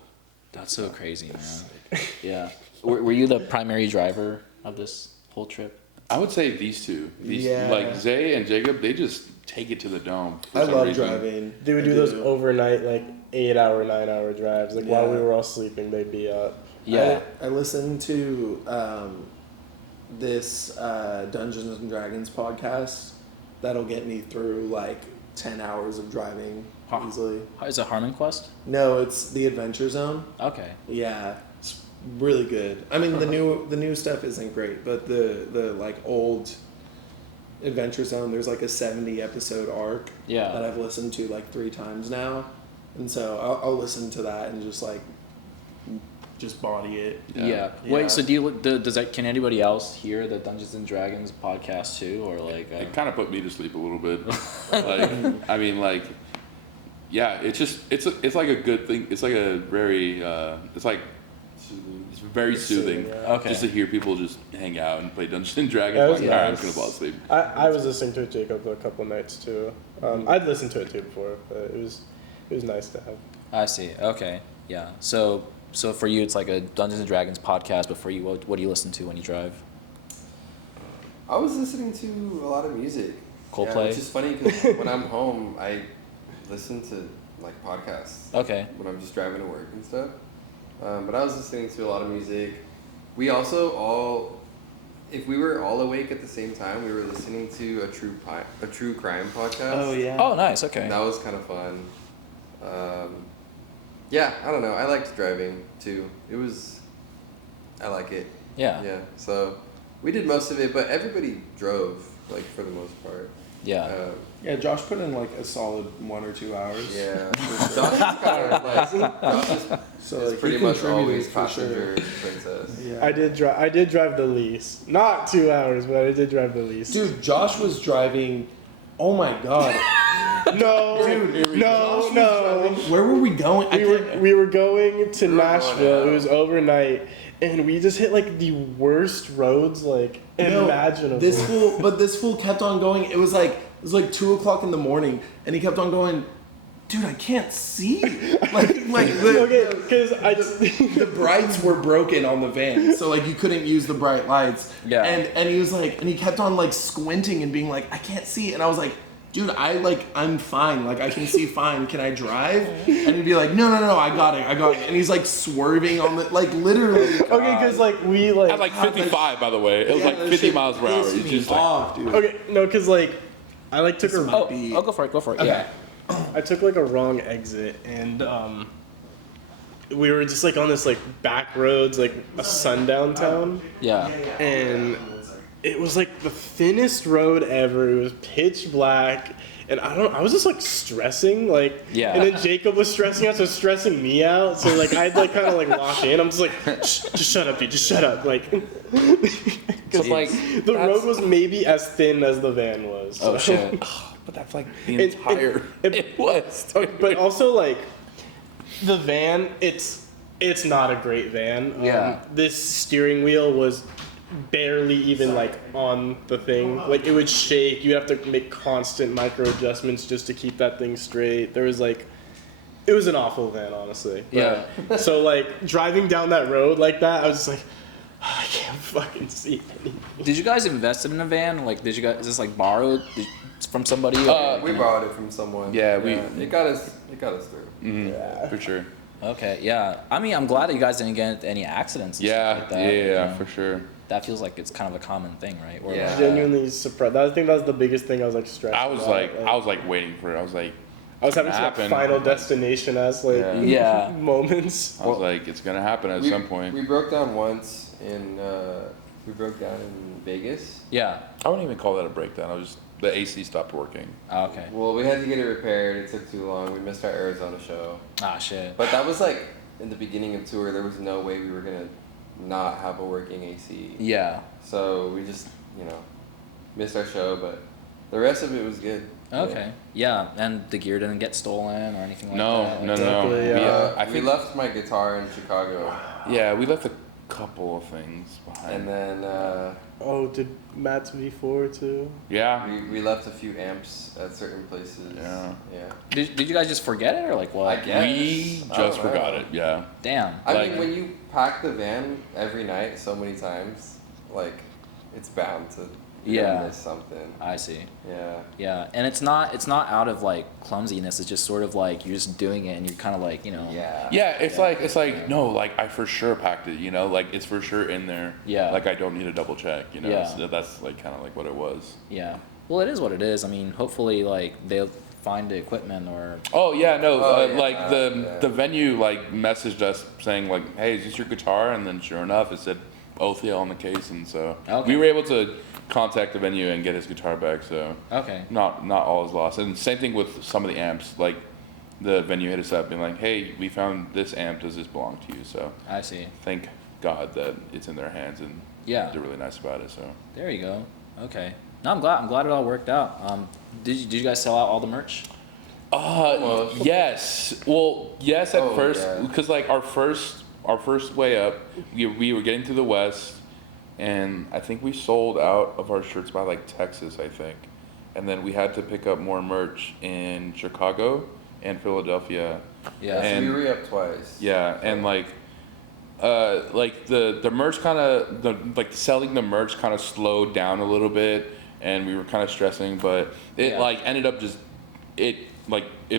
That's so crazy, man. Yeah. Were you the primary driver of this whole trip? I would say these two. Yeah. Like Zay and Jacob, they just take it to the dome. For I some love reason. driving. They would do those overnight, like 8-hour, 9-hour drives. Like while we were all sleeping, they'd be up. Yeah. I listened to this Dungeons and Dragons podcast that'll get me through like 10 hours of driving easily. Is it Harmon Quest? No, it's the Adventure Zone. Okay. Yeah, it's really good. I mean, the new stuff isn't great, but the like old Adventure Zone, there's like a 70 episode arc that I've listened to like 3 times now, and so I'll listen to that and just body it. Yeah. Wait. So can anybody else hear the Dungeons and Dragons podcast too, or like? It kind of put me to sleep a little bit. Like, I mean, like, yeah, it's like a good thing. It's like a very, it's very soothing. Yeah. Okay. Just to hear people just hang out and play Dungeons and Dragons. Yeah, Like, alright, I'm gonna fall asleep. I was listening to it, Jacob, a couple nights too. I'd listened to it too before, but it was nice to have. I see. Okay. Yeah. So for you, it's like a Dungeons and Dragons podcast. But for you, what do you listen to when you drive? I was listening to a lot of music. Coldplay? Yeah, which is funny because when I'm home, I listen to like podcasts. Okay. When I'm just driving to work and stuff. But I was listening to a lot of music. We also if we were all awake at the same time, we were listening to a true crime podcast. Oh yeah. Oh, nice. Okay. And that was kind of fun. Yeah, I don't know. I liked driving too. I like it. Yeah. Yeah. So we did most of it, but everybody drove like for the most part. Yeah. Yeah, Josh put in like a solid 1 or 2 hours. Yeah. Josh is kind of like Josh is like, pretty he much contributed always for passenger princess. Yeah. I did drive the least. Not 2 hours, but I did drive the least. Dude, Josh was driving. Oh my god. No, Dude, no. Where were we going? We were going to We were going Nashville. out. It was overnight, and we just hit like the worst roads like imaginable. This fool kept on going. It was like 2:00 in the morning, and he kept on going. Dude, I can't see. Okay, because I just the brights were broken on the van, so like you couldn't use the bright lights. Yeah. And he was like, and he kept on like squinting and being like, I can't see. And I was like, dude, I'm fine. Like I can see fine. Can I drive? And he'd be like, no, I got it. And he's like swerving on the literally. okay, because like we like At like 55, by the way. It was like 50 miles per hour. It's just like, off, dude. okay, no, because like I like took a Oh, go for it. Okay. Yeah. I took like a wrong exit, and we were just like on this like back roads, like a sundown town, Yeah. and it was like the thinnest road ever. It was pitch black, and I was just like stressing, like, Yeah. And then Jacob was stressing out, so stressing me out. So like I'd like kind of like lock in. I'm just like, just shut up, dude, just shut up, like. Because like The road was maybe as thin as the van was. Oh so. shit. but that's like the entire. It was. But also like the van, it's not a great van. Yeah. This steering wheel was barely even like on the thing. Like it would shake. You have to make constant micro adjustments just to keep that thing straight. There was like, it was an awful van, honestly. Yeah. So like driving down that road like that, I was just like, I can't fucking see anything. Did you guys invest in a van? Like, is this like borrowed from somebody? We borrowed it from someone. Yeah, it got us through. Yeah. For sure. Okay, yeah. I mean, I'm glad that you guys didn't get into any accidents. And Yeah, stuff like that, yeah, for sure. That feels like it's kind of a common thing, right? Where Yeah. like, Genuinely surprised. I think that was the biggest thing I was like stressed. I was about. like waiting for it. I was like, I was having some like, happen. Final Destination as like Yeah. moments. it's gonna happen at some point. We broke down once in we broke down in Vegas. Yeah. I wouldn't even call that a breakdown. I was just the AC stopped working. Oh, okay. Well, we had to get it repaired. It took too long. We missed our Arizona show. Ah, shit. But that was like in the beginning of tour. There was no way we were gonna not have a working AC. Yeah. So we just, missed our show, but the rest of it was good. Okay. Yeah, and the gear didn't get stolen or anything like that. No. Exactly, yeah. I We think left my guitar in Chicago, we left a couple of things behind. and then Oh, did Matt's V4 too? Yeah. we left a few amps at certain places. Yeah. Did you guys just forget it or like what? I guess. We I just don't know. forgot it. Yeah. Damn. I Like- mean, when you pack the van every night so many times, like, it's bound to miss something. I see. Yeah. Yeah, and it's not out of like clumsiness. It's just sort of like you're just doing it and you're kind of like Yeah. Yeah, it's like no, like I for sure packed it, like it's for sure in there. Yeah. Like I don't need to double check, Yeah. So that's like kind of like what it was. Yeah. Well, it is what it is. I mean, hopefully like they'll find the equipment or. Oh yeah, no, Oh, like yeah. the venue like messaged us saying like, hey, is this your guitar? And then sure enough, it said Othiel on the case, and so Okay. we were able to contact the venue and get his guitar back. So Okay. not all is lost. And same thing with some of the amps. Like the venue hit us up being like, hey, we found this amp. Does this belong to you? So I see. thank God that it's in their hands, and Yeah. they're really nice about it. So There you go. Okay. No, I'm glad it all worked out. Did you guys sell out all the merch? Almost. yes. Well, yes at Oh, first, yeah. because like our first way up, we were getting to the west, and I think we sold out of our shirts by like Texas, I think, and then we had to pick up more merch in Chicago and Philadelphia. Yeah. So And- we re-upped twice. Yeah, and like the merch kind of selling the merch kind of slowed down a little bit, and we were kind of stressing, but it Yeah. like ended up just it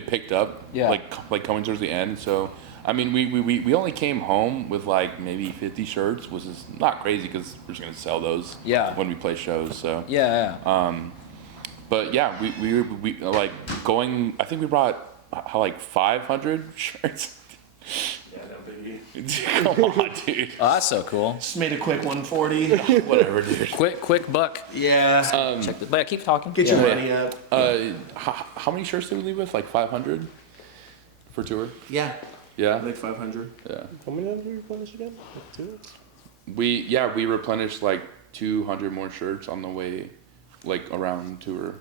picked up. Yeah. Like coming towards the end. So I mean, we only came home with like maybe 50 shirts, which is not crazy because we're just gonna sell those. Yeah. When we play shows. So. Yeah. But yeah, we like going. I think we brought like 500 shirts. Yeah, no biggie. Come on, dude. Oh, that's so cool. Just made a quick 140. Whatever, dude. Quick buck. Yeah. Check this. But yeah, keep talking. Get yeah. your money up. How many shirts did we leave with? Like 500 for tour? Yeah. Yeah. Like 500. Yeah. How many did we replenish again? Like 2? We replenished like 200 more shirts on the way, like around tour.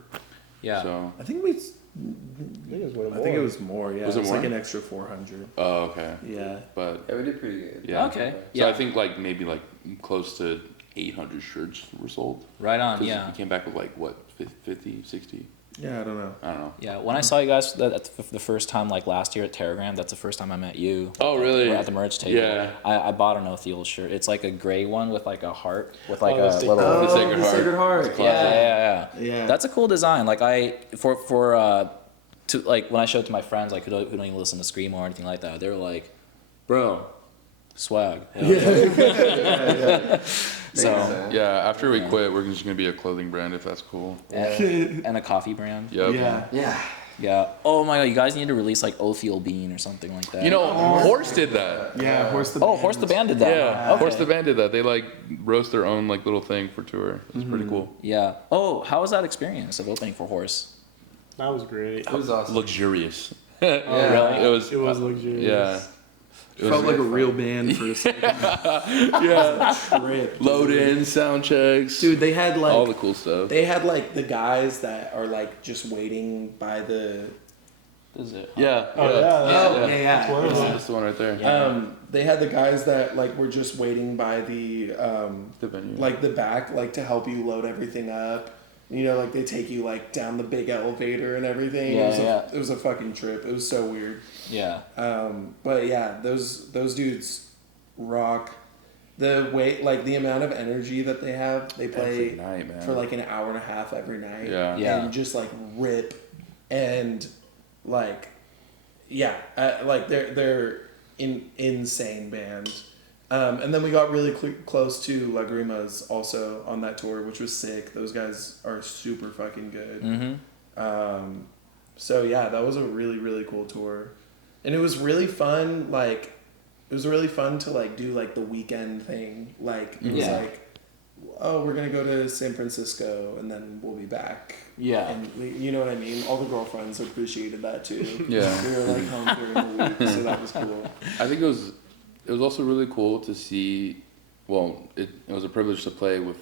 Yeah. So. I think we. I think it was way more. I think it was more. Yeah. Was it It's more? like an extra 400. Oh, okay. Yeah. But Yeah, we did pretty good. yeah. Okay. So Yeah. I think like maybe like close to 800 shirts were sold. Right on. 'Cause Yeah. we came back with like what 50, 60. Yeah, I don't know. I don't know. Yeah. When I saw you guys that's the first time, like last year at Terragram, that's the first time I met you. Oh, really? We're at the merch table. Yeah. I bought an Othiel shirt. It's like a gray one with like a heart with like Oh, a the little. The Sacred Heart. Sacred Heart. Yeah. Yeah. That's a cool design. Like to like when I showed it to my friends like who don't even listen to Screamo or anything like that, they were like, "Bro, swag." So Yeah, after we quit, we're just gonna be a clothing brand if that's cool. and a coffee brand. Yep. Yeah. Yeah. Yeah. Oh my god, you guys need to release like Othiel Bean or something like that. You know, Horse did that. Yeah. Horse the Oh, Horse the Band did that. Yeah, Okay. Horse the Band did that. They like roast their own like little thing for tour. It's pretty cool. Yeah. Oh, how was that experience of opening for Horse? That was great. It was awesome. Luxurious. Yeah. It was. It was luxurious. Yeah. It Felt was like a real band for a second. yeah. Trip. Load in, sound checks, Dude, they had like all the cool stuff. they had like the guys that are like just waiting by the. This is it. Yeah. Oh, yeah. Oh, That's yeah. one of them. That's the one right there. Yeah. They had the guys that like were just waiting by the The venue. like the back like to help you load everything up. You know, like they take you like down the big elevator and everything. Yeah, It was a fucking trip. It was so weird. Yeah. But yeah, those dudes rock. The way like the amount of energy that they have, they play Every night, man. for like an hour and a half every night. Yeah. Yeah. And just like rip and like yeah, like they're an insane band. And then we got really close to Lagrimas also on that tour, which was sick. Those guys are super fucking good. Mm-hmm. So yeah, that was a really, really cool tour. And it was really fun, like, it was really fun to, like, do, like, the weekend thing. Like, it was, Yeah. like, oh, we're gonna go to San Francisco and then we'll be back. Yeah. And you know what I mean? All the girlfriends appreciated that too. Yeah. We were like home during the week, so that was cool. I think it was also really cool to see. Well, it was a privilege to play with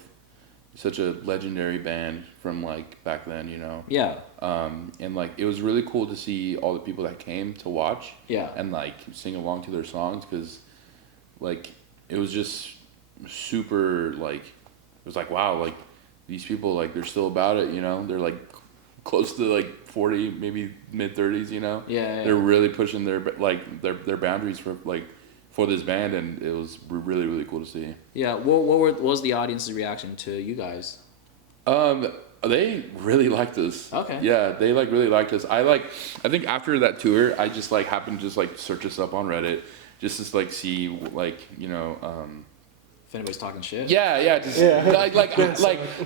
such a legendary band from like back then, you know. Yeah. And like it was really cool to see all the people that came to watch. Yeah. And like sing along to their songs, because like it was just super like it was like, wow, like these people, like they're still about it, you know. They're like close to like 40, maybe mid 30s, you know. Yeah. They're really pushing their boundaries for this band, and it was really, really cool to see. Yeah. What was the audience's reaction to you guys? They really liked us. Okay. Yeah, they like really liked us. I think after that tour, I just like happened to just like search us up on Reddit, just to like see like, you know, If anybody's talking shit. yeah, just like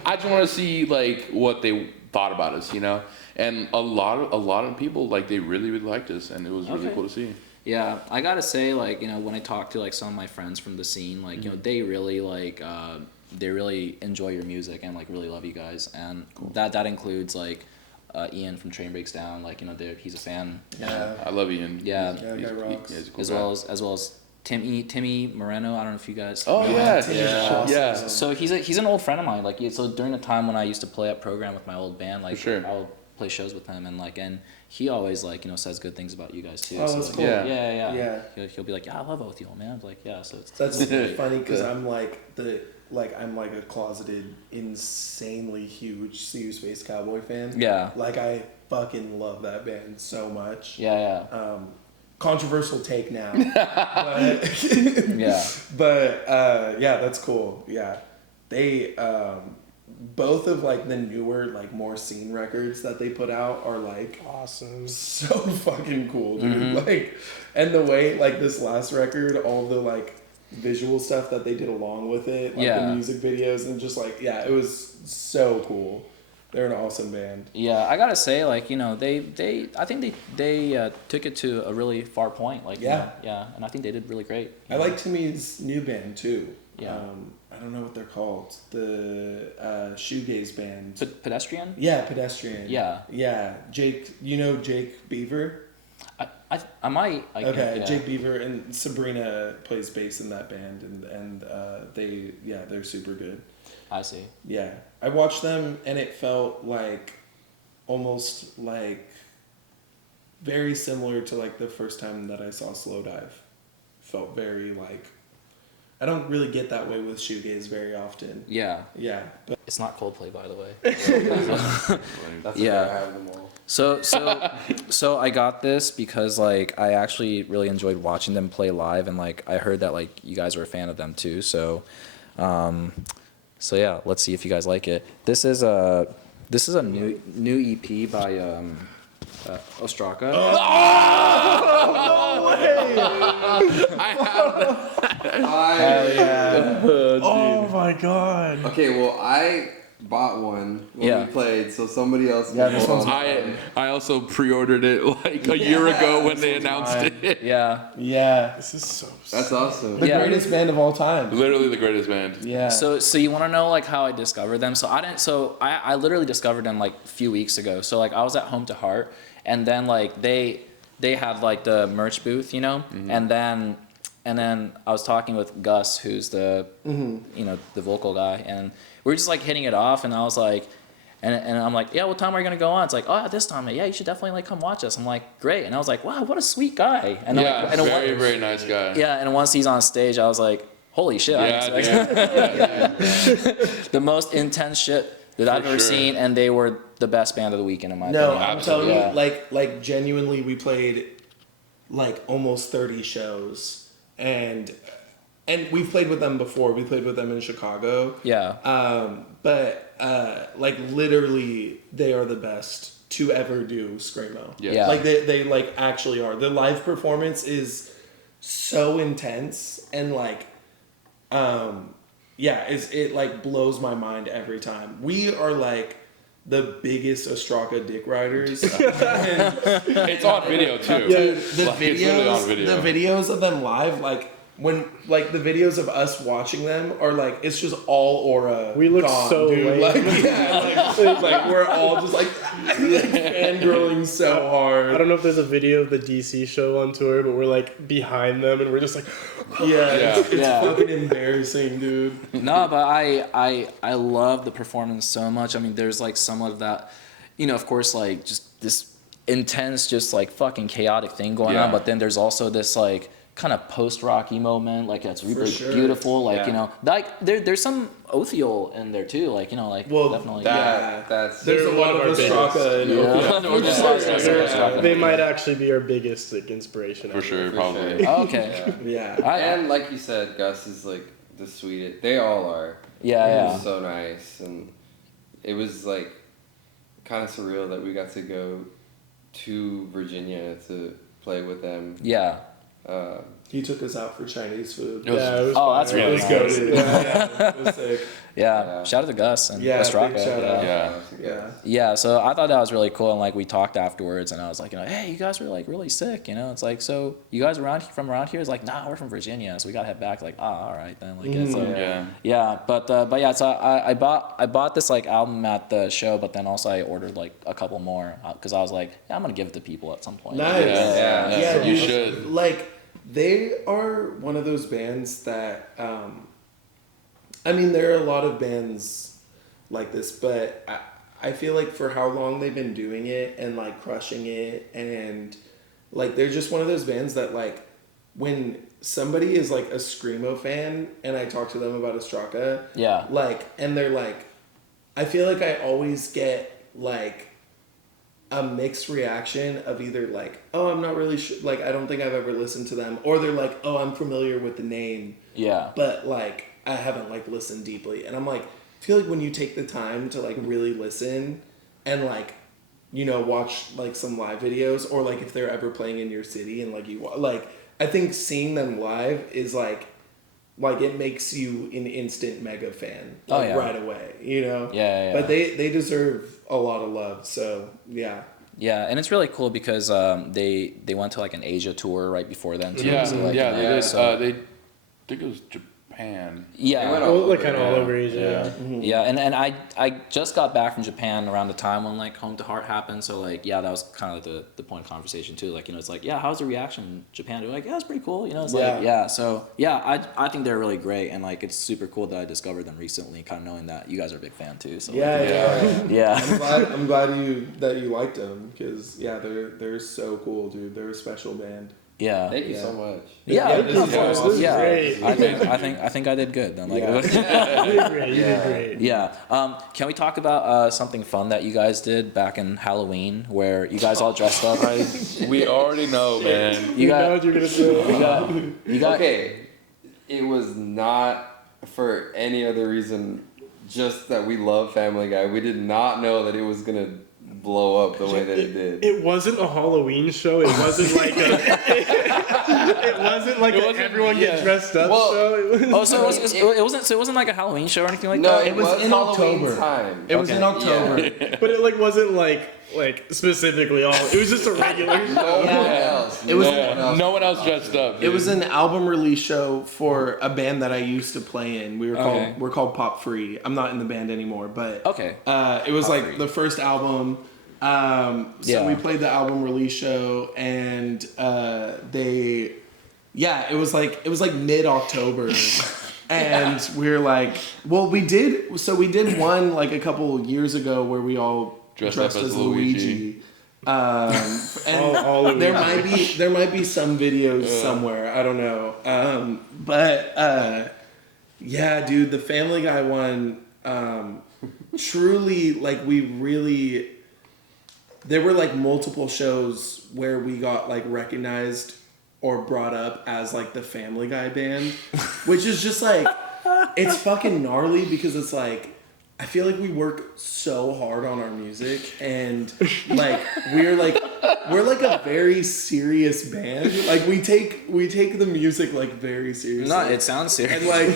I just want to see like what they thought about us, you know. And a lot of people, like, they really, really liked us, and it was really cool to see. Yeah, I gotta say, like, you know, when I talk to like some of my friends from the scene, like, you know, they really like they really enjoy your music and like really love you guys, and that includes like Ian from Train Breaks Down, like, you know, he's a fan. Yeah. I love Ian. Yeah. Guy rocks. He's a cool as guy. well as Timmy Moreno. I don't know if you guys. Oh know yeah, him. yeah. So he's an old friend of mine. Like, so during the time when I used to play at program with my old band, like, For sure. I would play shows with him, and he always, like, you know, says good things about you guys too. Oh, so, that's like, cool. yeah. Yeah. He'll be like, yeah, I love Othiel, man. I'm like, yeah. So it's That's great. funny because I'm like a closeted, insanely huge See You Space Cowboy fan. Yeah. Like, I fucking love that band so much. Yeah. Controversial take now. But Yeah. But yeah, that's cool. Yeah. They both of like the newer, like, more scene records that they put out are like Awesome. so fucking cool, dude. Like, and the way, like, this last record, all the like visual stuff that they did along with it, like the music videos, and just like, yeah, it was so cool. They're an awesome band. Yeah, I gotta say, like, you know, I think they took it to a really far point. Like, you know, and I think they did really great. I like Timmy's new band too. Yeah. I don't know what they're called. The shoegaze band. Pedestrian. Yeah, Pedestrian. Yeah. Yeah, Jake. You know Jake Beaver. I might. Okay, Jake Beaver and Sabrina plays bass in that band, and they're super good. I see. Yeah, I watched them and it felt like almost like very similar to like the first time that I saw Slow Dive. Felt very like, I don't really get that way with shoegaze very often. Yeah. Yeah, but It's not Coldplay, by the way. That's Yeah. okay, I have them all. So I got this because, like, I actually really enjoyed watching them play live, and like I heard that, like, you guys were a fan of them too. So yeah, let's see if you guys like it. This is a new EP by Ostraa. Oh my god. Okay, well, I bought one when Yeah. we played, so somebody else. Yeah, can this hold one's on. I also pre-ordered it like a year ago when they announced it. Yeah. yeah, This is so That's awesome. the Yeah. greatest band of all time. Literally the greatest band. Yeah. So you want to know, like, how I discovered them? I literally discovered them like a few weeks ago. So, like, I was at Home to Heart, and then like they had like the merch booth, you know, and then I was talking with Gus, who's the you know, the vocal guy, and we were just like hitting it off, and I was like, and I'm like, yeah, what time are you gonna go on? It's like, oh, at this time. Yeah, you should definitely like come watch us. I'm like, great, and I was like, wow, what a sweet guy. And Yeah, like, and very, very nice guy. Yeah, and once he's on stage, I was like, holy shit! Yeah, The most intense shit that I've ever sure. seen, and they were the best band of the weekend in my No, opinion. I'm telling Yeah. you, like genuinely, we played like almost 30 shows, and we've played with them before. We played with them in Chicago. Yeah. But like literally, they are the best to ever do screamo. Yeah. Like they like actually are. The live performance is so intense and like, yeah, it like blows my mind every time. We are like the biggest Ostraa dick riders. It's on video too. Dude, the Like, it's literally on videos, video. the videos of them live, like when like the videos of us watching them are like it's just all aura. We look gone, so dude. lame. Like like we're all just like fangirling so hard. I don't know if there's a video of the DC show on tour, but we're like behind them and we're just like, It's Yeah. fucking embarrassing, dude. No, but I love the performance so much. I mean, there's like some of that, of course, like just this intense, just like fucking chaotic thing going on. But then there's also this like kind of post-rock emo moment, like that's really beautiful. Like like there's some Othiel in there too. Like definitely. That's There's a lot of Ostraa in Othiel. they might actually be our biggest like inspiration. For sure, For probably. sure. Oh, okay. And like you said, Gus is like the sweetest. They all are. Yeah. It was so nice, and it was like kind of surreal that we got to go to Virginia to play with them. Yeah. He took us out for Chinese food. It was- Yeah, it was Oh, that's really nice. nice. It was sick. Yeah. Shout out to Gus and Ostraa. Big shout out. Yeah. Yeah, so I thought that was really cool, and like we talked afterwards, and I was like, hey, you guys were like really sick, It's like, so you guys from around here? It's like, nah, we're from Virginia, so we gotta head back. Like, all right then, like, it's but yeah, so I bought this like album at the show, but then also I ordered like a couple more because I was like, I'm gonna give it to people at some point. Nice. Yeah, you should. Like, they are one of those bands that, I mean, there are a lot of bands like this, but I feel like for how long they've been doing it and like crushing it, and like they're just one of those bands that like when somebody is like a Screamo fan and I talk to them about Ostraa, like, and they're like, I feel like I always get like a mixed reaction of either like, oh, I'm not really sure, like I don't think I've ever listened to them, or they're like, oh, I'm familiar with the name, but like I haven't like listened deeply. And I'm like, I feel like when you take the time to like really listen and like, watch like some live videos, or like if they're ever playing in your city and like you like, I think seeing them live is like it makes you an instant mega fan right away, But they deserve a lot of love, so yeah. Yeah, and it's really cool because they went to like an Asia tour right before then too. Yeah, so, like, they did. So, They think it was Japan. yeah, Like kind of all over Asia. yeah, and I just got back from Japan around the time when like Home to Heart happened. So like that was kind of the point of conversation too. Like it's like how's the reaction in Japan? They're like it's pretty cool. It's like So I think they're really great, and like it's super cool that I discovered them recently, kind of knowing that you guys are a big fan too. So I'm glad that you liked them, because they're so cool, dude. They're a special band. Yeah. Thank you so much. Yeah, of course. This is Yeah, great. I think I did good then. Like, You did great. You did great. Yeah. Can we talk about something fun that you guys did back in Halloween, where you guys all dressed up? Right. We already know, man. You know what you're gonna say. You got. Okay, it was not for any other reason, just that we love Family Guy. We did not know that it was gonna blow up the way that it did. It wasn't a Halloween show. It wasn't like everyone get dressed up show. So it wasn't like a Halloween show or anything like No, that. it was in Halloween October. Time. It was in October. But it like wasn't like specifically all. It was just a regular show. No one else. It was No one else dressed up. It was an album release show for a band that I used to play in. We're called Pop Free. I'm not in the band anymore, but it was like the first album. So we played the album release show, and it was like mid-October. And we were like, well, we did one like a couple years ago where we all dressed as Luigi. And all there might be some videos somewhere, I don't know. Dude, the Family Guy one, truly, like, there were like multiple shows where we got like recognized or brought up as like the Family Guy band, which is just like, it's fucking gnarly, because it's like, I feel like we work so hard on our music, and like we're like a very serious band. Like we take the music like very seriously. No, it sounds serious. And like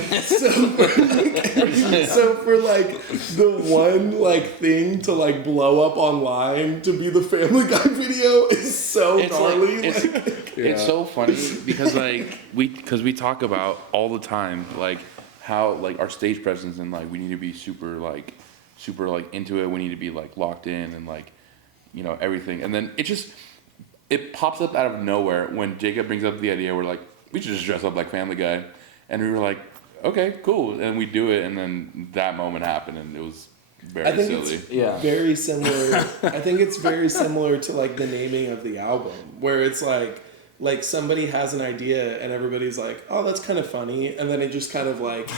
so for like the one like thing to like blow up online to be the Family Guy video is so gnarly. It's so funny because like we talk about all the time like how like our stage presence and like we need to be super like into it. We need to be like locked in and like everything. And then it pops up out of nowhere when Jacob brings up the idea. We're like, we should just dress up like Family Guy, and we were like, okay, cool, and we do it. And then that moment happened, and it was very silly. It's very similar. I think it's very similar to like the naming of the album, where it's like somebody has an idea and everybody's like, oh, that's kind of funny, and then it just kind of like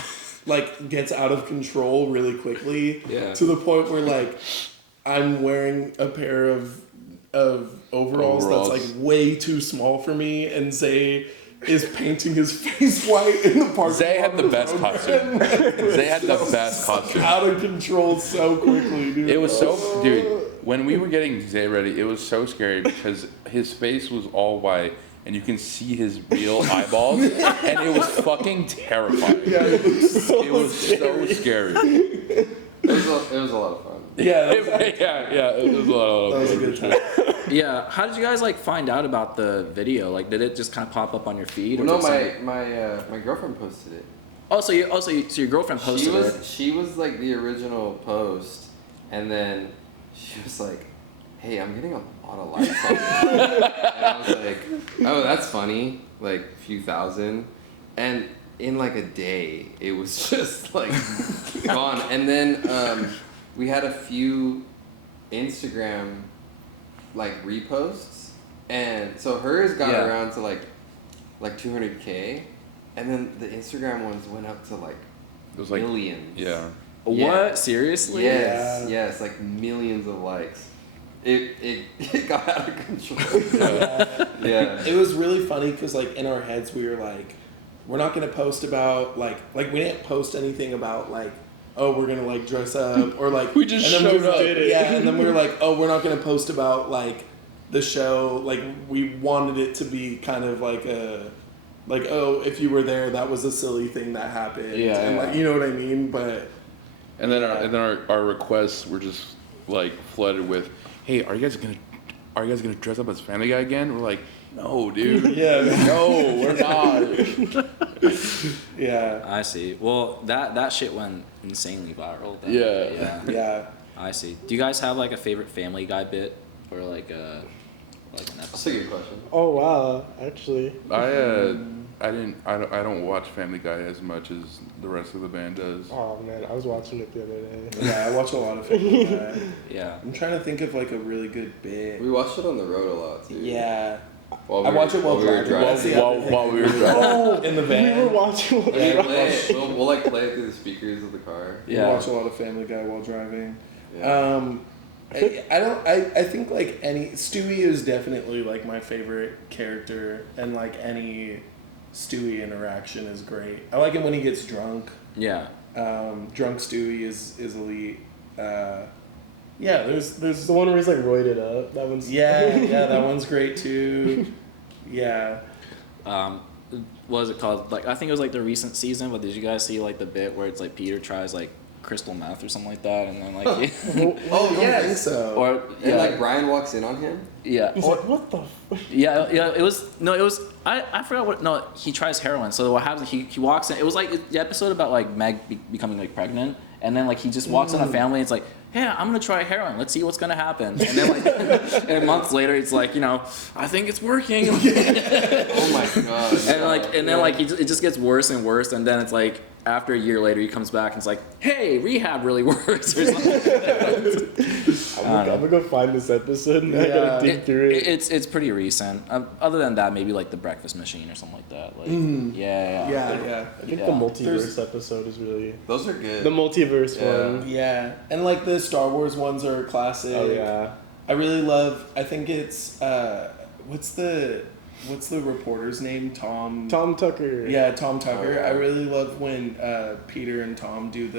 gets out of control really quickly to the point where like I'm wearing a pair of overalls that's like way too small for me, and Zay is painting his face white in the park. Zay had the best costume. Zay had the best costume. Out of control so quickly, dude. It was when we were getting Zay ready, it was so scary because his face was all white and you can see his real eyeballs, and it was fucking terrifying. Yeah, it was so scary. It was a lot of fun. Yeah, it was a lot of fun. That was a good time. Yeah, how did you guys like find out about the video? Like, did it just kind of pop up on your feed? Well, no, my girlfriend posted it. So your girlfriend posted it. She was like the original post, and then she was like, "Hey, I'm getting a lot of likes on this," and I was like, "Oh, that's funny." Like a few thousand, and in like a day, it was just like gone. And then we had a few Instagram like reposts, and so hers got around to like 200K, and then the Instagram ones went up to like it was millions. Yeah. What? Seriously? Yes, like millions of likes. It got out of control. Yeah. It was really funny because like in our heads we were like, we're not gonna post about like we didn't post anything about like, oh, we're gonna like dress up or like we just showed up. Yeah, and then we were like, oh, we're not gonna post about like the show. Like we wanted it to be kind of like a oh, if you were there, that was a silly thing that happened. Yeah, and like you know what I mean. But and then our requests were just like flooded with, hey, are you guys gonna dress up as Family Guy again? We're like, no, dude. No, we're not. Yeah. I see. Well, that shit went insanely viral. Then. Yeah. I see. Do you guys have like a favorite Family Guy bit or like an episode? That's a good question. Oh wow, actually. I don't watch Family Guy as much as the rest of the band does. Oh man, I was watching it the other day. Yeah, I watch a lot of Family Guy. Yeah. I'm trying to think of like a really good bit. We watched it on the road a lot too. Yeah. I watch it while we were driving. While we were driving. In the van. We were watching. We'll like play it through the speakers of the car. Yeah. We watch a lot of Family Guy while driving. Yeah. I think like Stewie is definitely like my favorite character, and like any Stewie interaction is great. I like it when he gets drunk. Yeah. Drunk Stewie is elite. Yeah, there's the one where he's like roided up. That one's that one's great too. Yeah. What was it called? Like I think it was like the recent season, but did you guys see like the bit where it's like Peter tries like crystal meth or something like that, and then like I think so. or And like Brian walks in on him. Yeah. He's like, what the? Yeah. It was I forgot what. No, he tries heroin. So what happens? He walks in. It was like the episode about like Meg becoming like pregnant, and then like he just walks in a family. And it's like, hey, I'm gonna try heroin. Let's see what's gonna happen. And then like, and months later, it's like, I think it's working. Oh my god. And then it just gets worse and worse. And then it's like after a year later, he comes back and it's like, hey, rehab really works. Or something. I'm gonna go find this episode and I gotta dig through it. It's pretty recent. Other than that, maybe like the Breakfast Machine or something like that. Like, Yeah. I think the multiverse episode is really Those are good. the multiverse one. Yeah, and like the Star Wars ones are classic. Oh yeah. I really love. I think it's what's the reporter's name? Tom Tucker. Yeah, Tom Tucker. I really love when Peter and Tom do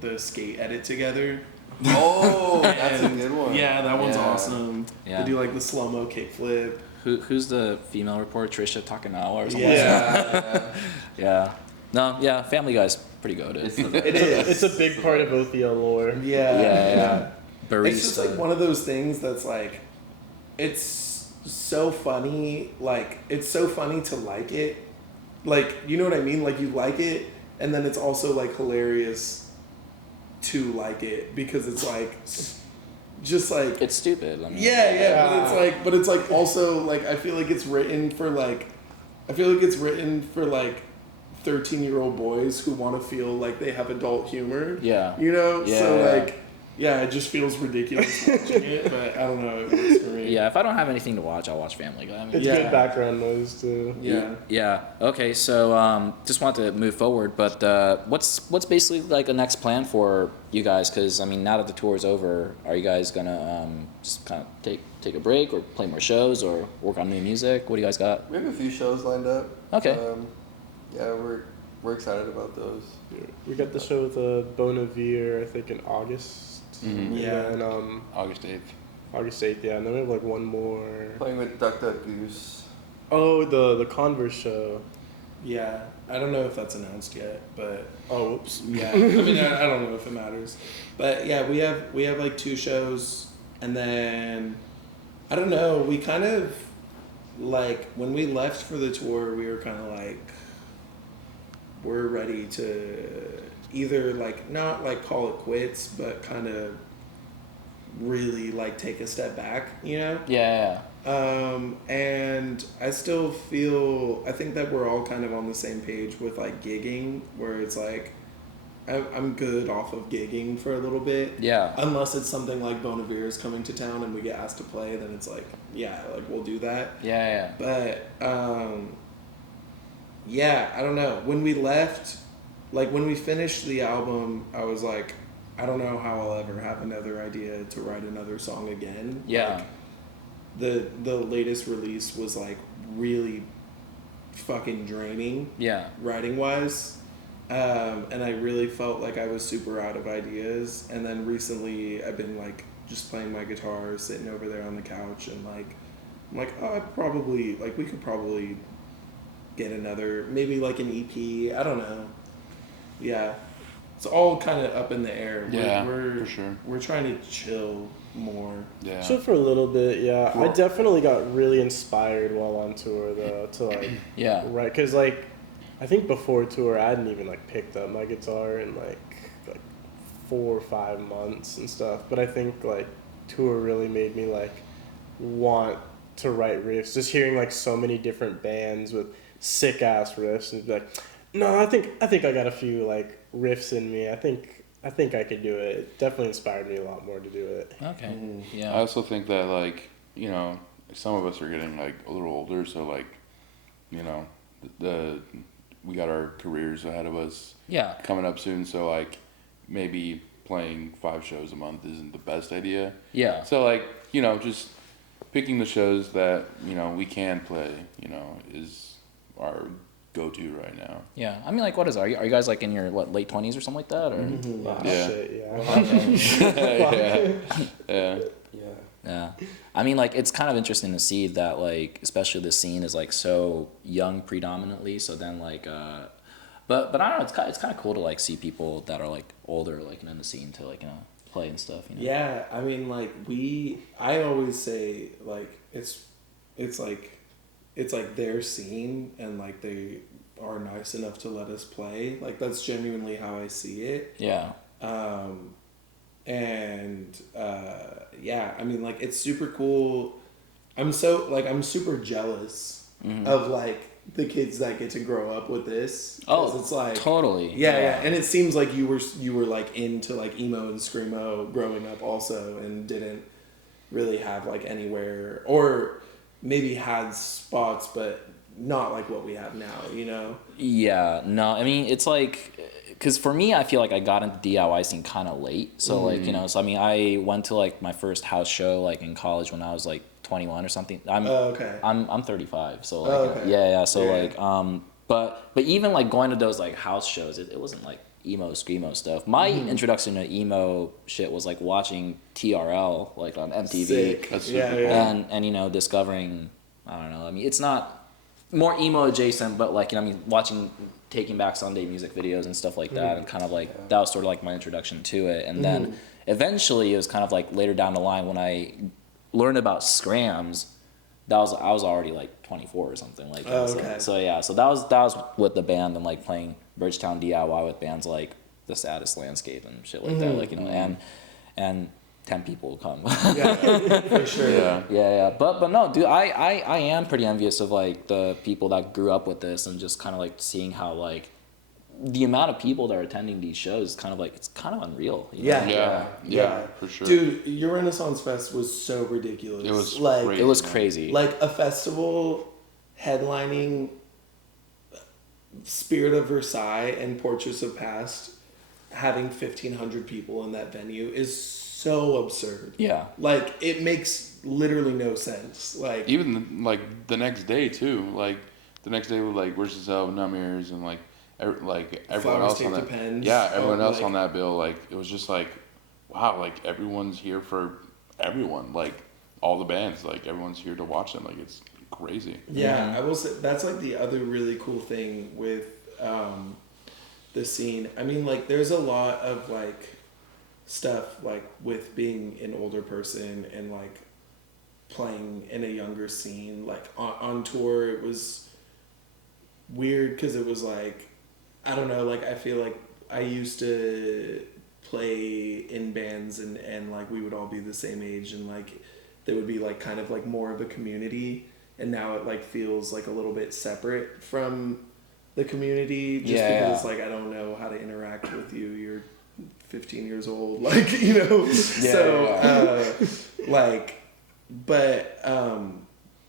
the skate edit together. Oh, that's a good one. Yeah, that one's awesome. Yeah. They do like the slow-mo kickflip. Who's the female reporter? Trisha Takanawa or something? Yeah. No, yeah, Family Guy's pretty good. It's It is. It's a big part of Othiel lore. Yeah. Barista. It's just like one of those things that's like, it's so funny. Like, it's so funny to like it. Like, you know what I mean? Like, you like it, and then it's also, like, hilarious to like it because it's, like, just, like... It's stupid. I mean, yeah, but it's, like, also, like, I feel like it's written for, like... 13-year-old boys who want to feel like they have adult humor. Yeah. You know? Yeah. So, like... Yeah, it just feels ridiculous watching it, but I don't know. It works for me. Yeah, if I don't have anything to watch, I'll watch Family Guy. I mean, It's good background noise too. Yeah. Yeah. Okay. So, just want to move forward, but what's basically like the next plan for you guys? Because I mean, now that the tour is over, are you guys gonna just kind of take a break, or play more shows, or work on new music? What do you guys got? We have a few shows lined up. Okay. Yeah, we're excited about those. We got the show with Bonavere, I think, in August. Mm-hmm. Yeah. And August 8th. August 8th, yeah. And then we have like one more. Playing with Duck Duck Goose. Oh, the Converse show. Yeah. I don't know if that's announced yet, but... Oh, whoops. Yeah. I mean, I don't know if it matters. But yeah, we have like 2 shows, and then... I don't know, we kind of... Like, when we left for the tour, we were kind of like... We're ready to... either like not like call it quits, but kind of really like take a step back, you know? Yeah. And I still feel, I think that we're all kind of on the same page with like gigging, where it's like I'm good off of gigging for a little bit. Yeah. Unless it's something like Bonavere is coming to town and we get asked to play, then it's like, yeah, like we'll do that. Yeah. But yeah, I don't know. When we left, like when we finished the album, I was like, I don't know how I'll ever have another idea to write another song again. Yeah. Like, the latest release was like really fucking draining. Yeah. Writing wise. And I really felt like I was super out of ideas. And then recently I've been like just playing my guitar, sitting over there on the couch, and like I'm like, oh, we could probably get another, maybe like an EP. I don't know. Yeah, it's all kind of up in the air. Yeah, we're for sure. We're trying to chill more. Yeah. So for a little bit, yeah. Cool. I definitely got really inspired while on tour though to like Yeah. write, cause like I think before tour I hadn't even like picked up my guitar in like 4 or 5 months and stuff. But I think like tour really made me like want to write riffs. Just hearing like so many different bands with sick ass riffs and be like, no, I think I got a few like riffs in me. I think I could do it. It definitely inspired me a lot more to do it. Okay. Mm-hmm. Yeah. I also think that, like, you know, some of us are getting like a little older, so like, you know, we got our careers ahead of us. Yeah. Coming up soon, so like maybe playing 5 shows a month isn't the best idea. Yeah. So like, you know, just picking the shows that, you know, we can play, you know, is our go-to right now. Yeah. I mean, like, what is it? Are you guys like in your late 20s or something like that, or? Mm-hmm. Ah, Yeah. shit, yeah. Yeah. Yeah. Yeah. I mean, like, it's kind of interesting to see that, like, especially the scene is like so young predominantly. So then, like, but I don't know. It's kind of cool to like see people that are like older, like, in the scene to like, you know, play and stuff. You know? Yeah, I mean, like I always say like it's like their scene, and like they are nice enough to let us play. Like that's genuinely how I see it. Yeah. Yeah, I mean, like it's super cool. I'm super jealous of like the kids that get to grow up with this. 'Cause it's like totally. yeah, and it seems like you were like into like emo and screamo growing up also, and didn't really have like anywhere, or maybe had spots, but not like what we have now, you know? Yeah, no, I mean, it's like, because for me, I feel like I got into DIY scene kind of late. So, like, you know, so I mean, I went to like my first house show like in college when I was like 21 or something. I'm 35, so like, yeah. So like, but even like going to those like house shows, it wasn't like emo screamo stuff. My introduction to emo shit was like watching TRL like on MTV. Sick. That's Yeah, super yeah. And you know, discovering, I don't know, I mean, it's not more emo adjacent, but like, you know, I mean, watching Taking Back Sunday music videos and stuff like that, and kind of like that was sort of like my introduction to it. And then eventually it was kind of like later down the line when I learned about scrams I was already like 24 or something like that. Okay. So that was with the band and like playing Bridgetown DIY with bands like The Saddest Landscape and shit like that, like, you know, and 10 people will come. Yeah, for sure. Yeah. But no, dude, I am pretty envious of like the people that grew up with this and just kind of like seeing how like the amount of people that are attending these shows is kind of like, it's kind of unreal. You know? Yeah, for sure. Dude, your Renaissance Fest was so ridiculous. It was like crazy. It was crazy. Like a festival headlining Spirit of Versailles and Portraits of Past having 1,500 people in that venue is so absurd. Yeah. Like, it makes literally no sense. Like, Even like the next day too. Like the next day with like Where's the Knumears and like everyone Flowers else Take on the that. Pens. Yeah, everyone else like, on that bill. Like it was just like, wow, like everyone's here for everyone. Like all the bands, like everyone's here to watch them. Like it's crazy. Yeah, I will say that's like the other really cool thing with the scene. I mean, like there's a lot of like stuff like with being an older person and like playing in a younger scene. Like on tour, it was weird because it was like, I don't know, like I feel like I used to play in bands and like we would all be the same age and like there would be like kind of like more of a community, and now it like feels like a little bit separate from the community just because like I don't know how to interact with you. You're 15 years old, like, you know. Like, but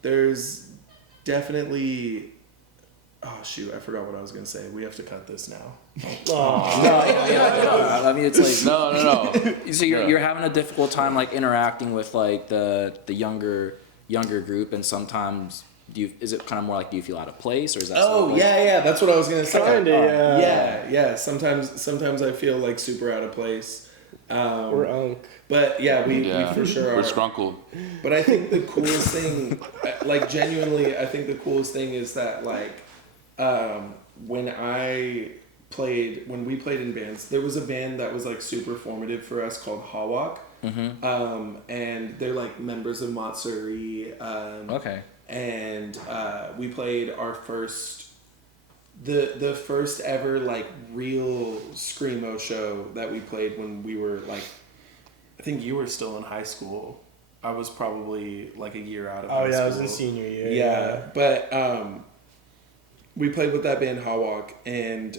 there's definitely, oh shoot, I forgot what I was gonna say. We have to cut this now. I mean, it's like No. so you're having a difficult time like interacting with like the younger group, and sometimes is it kind of more like do you feel out of place, or is that sort of like, that's what I was gonna say. Kinda, yeah. Sometimes I feel like super out of place. We're unk. But yeah, we for sure are. We're scrunkled. But I think the coolest thing, like genuinely, I think the coolest thing is that like when we played in bands, there was a band that was like super formative for us called Hawak. And they're like members of Matsuri. okay. And we played our the first ever like real screamo show that we played when we were like, I think you were still in high school. I was probably like a year out of high school. I was in senior year. Yeah. But we played with that band Hawak, and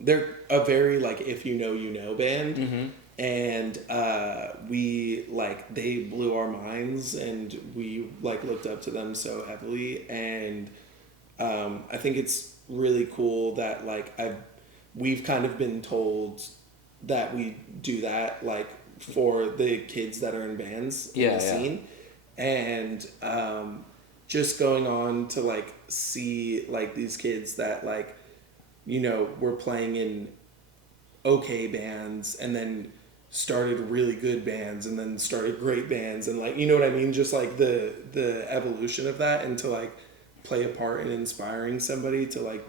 they're a very like if you know band. And we like they blew our minds, and we like looked up to them so heavily. And I think it's really cool that like we've kind of been told that we do that like for the kids that are in bands in the scene. And just going on to like see like these kids that like, you know, were playing in okay bands and then started really good bands and then started great bands, and like, you know what I mean, just like the evolution of that, and to like play a part in inspiring somebody to like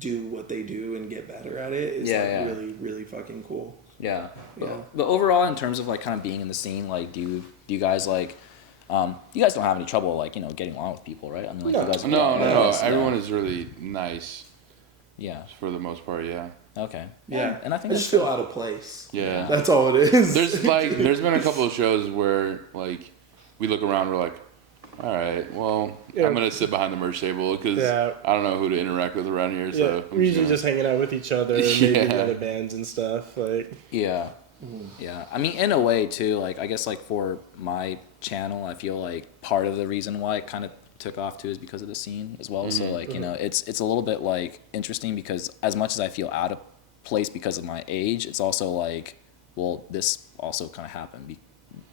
do what they do and get better at it is really, really fucking cool. Yeah. But overall, in terms of like kind of being in the scene, like do you guys like you guys don't have any trouble like, you know, getting along with people, right? I mean, like you guys No. Everyone is really nice. Yeah. For the most part, yeah. Okay. Yeah. And I think I just feel out of place. Yeah. That's all it is. There's been a couple of shows where like we look around, we're like, all right, well, I'm gonna sit behind the merch table because I don't know who to interact with around here. So we're usually just hanging out with each other, and maybe the other bands and stuff. Like yeah. I mean, in a way too. Like I guess like for my channel, I feel like part of the reason why it kind of took off too is because of the scene as well. So like, you know, it's a little bit like interesting because as much as I feel out of place because of my age, it's also like, well, this also kind of happened.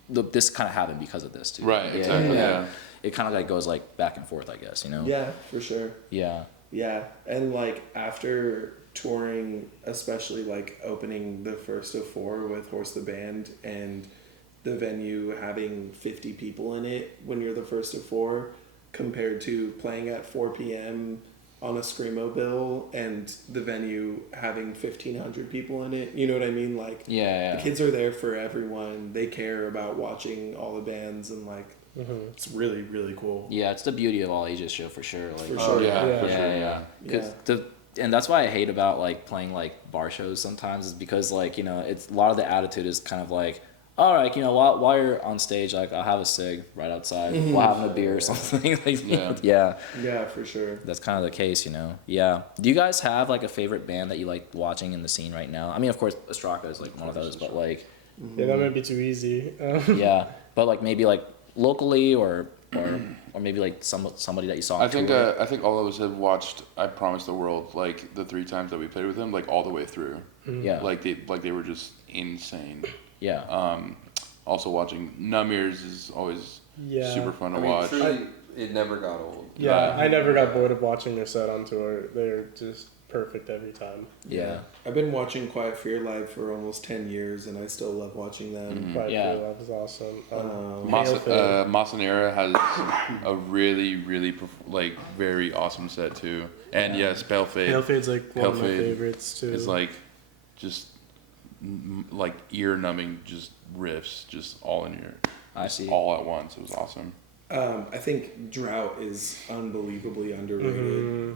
This kind of happened because of this too. Right. Exactly. Yeah. It kind of like goes like back and forth, I guess. You know. Yeah, for sure. Yeah. Yeah, and like after touring, especially like opening the first of 4 with Horse the Band and the venue having 50 people in it when you're the first of 4, compared to playing at 4 p.m. on a screamo bill and the venue having 1,500 people in it. You know what I mean? Like, Yeah. the kids are there for everyone. They care about watching all the bands, and like, it's really, really cool. Yeah, it's the beauty of all ages show for sure. Like, For sure. Yeah. for sure. yeah. 'Cause and that's why I hate about like playing like bar shows sometimes, is because like, you know, it's a lot of the attitude is kind of like, all right, you know, while you're on stage, like, I'll have a cig right outside while having a beer or something. Like, yeah. Yeah, for sure. That's kind of the case, you know. Yeah. Do you guys have like a favorite band that you like watching in the scene right now? I mean, of course, Ostraa is like one of those, but like, Yeah, that might be too easy. yeah, but like maybe like locally or maybe like somebody that you saw on I think tour. I think all of us have watched I Promise the World like the 3 times that we played with them, like all the way through. Yeah. Like they were just insane. Yeah. Also watching Knumears is always Yeah. super fun to I mean, watch. truly, it never got old. Yeah, I never got bored of watching their set on tour. They're just perfect every time. Yeah. I've been watching Quiet Fear live for almost 10 years, and I still love watching them. Quiet Yeah. Fear Live is awesome. Masanera has a really like very awesome set too. And yes, Pale Fade. Pale Fade's like one of my Pale Fade favorites too. It's like just like ear numbing, just riffs, just all in your, I see. all at once. It was awesome. I think Drought is unbelievably underrated.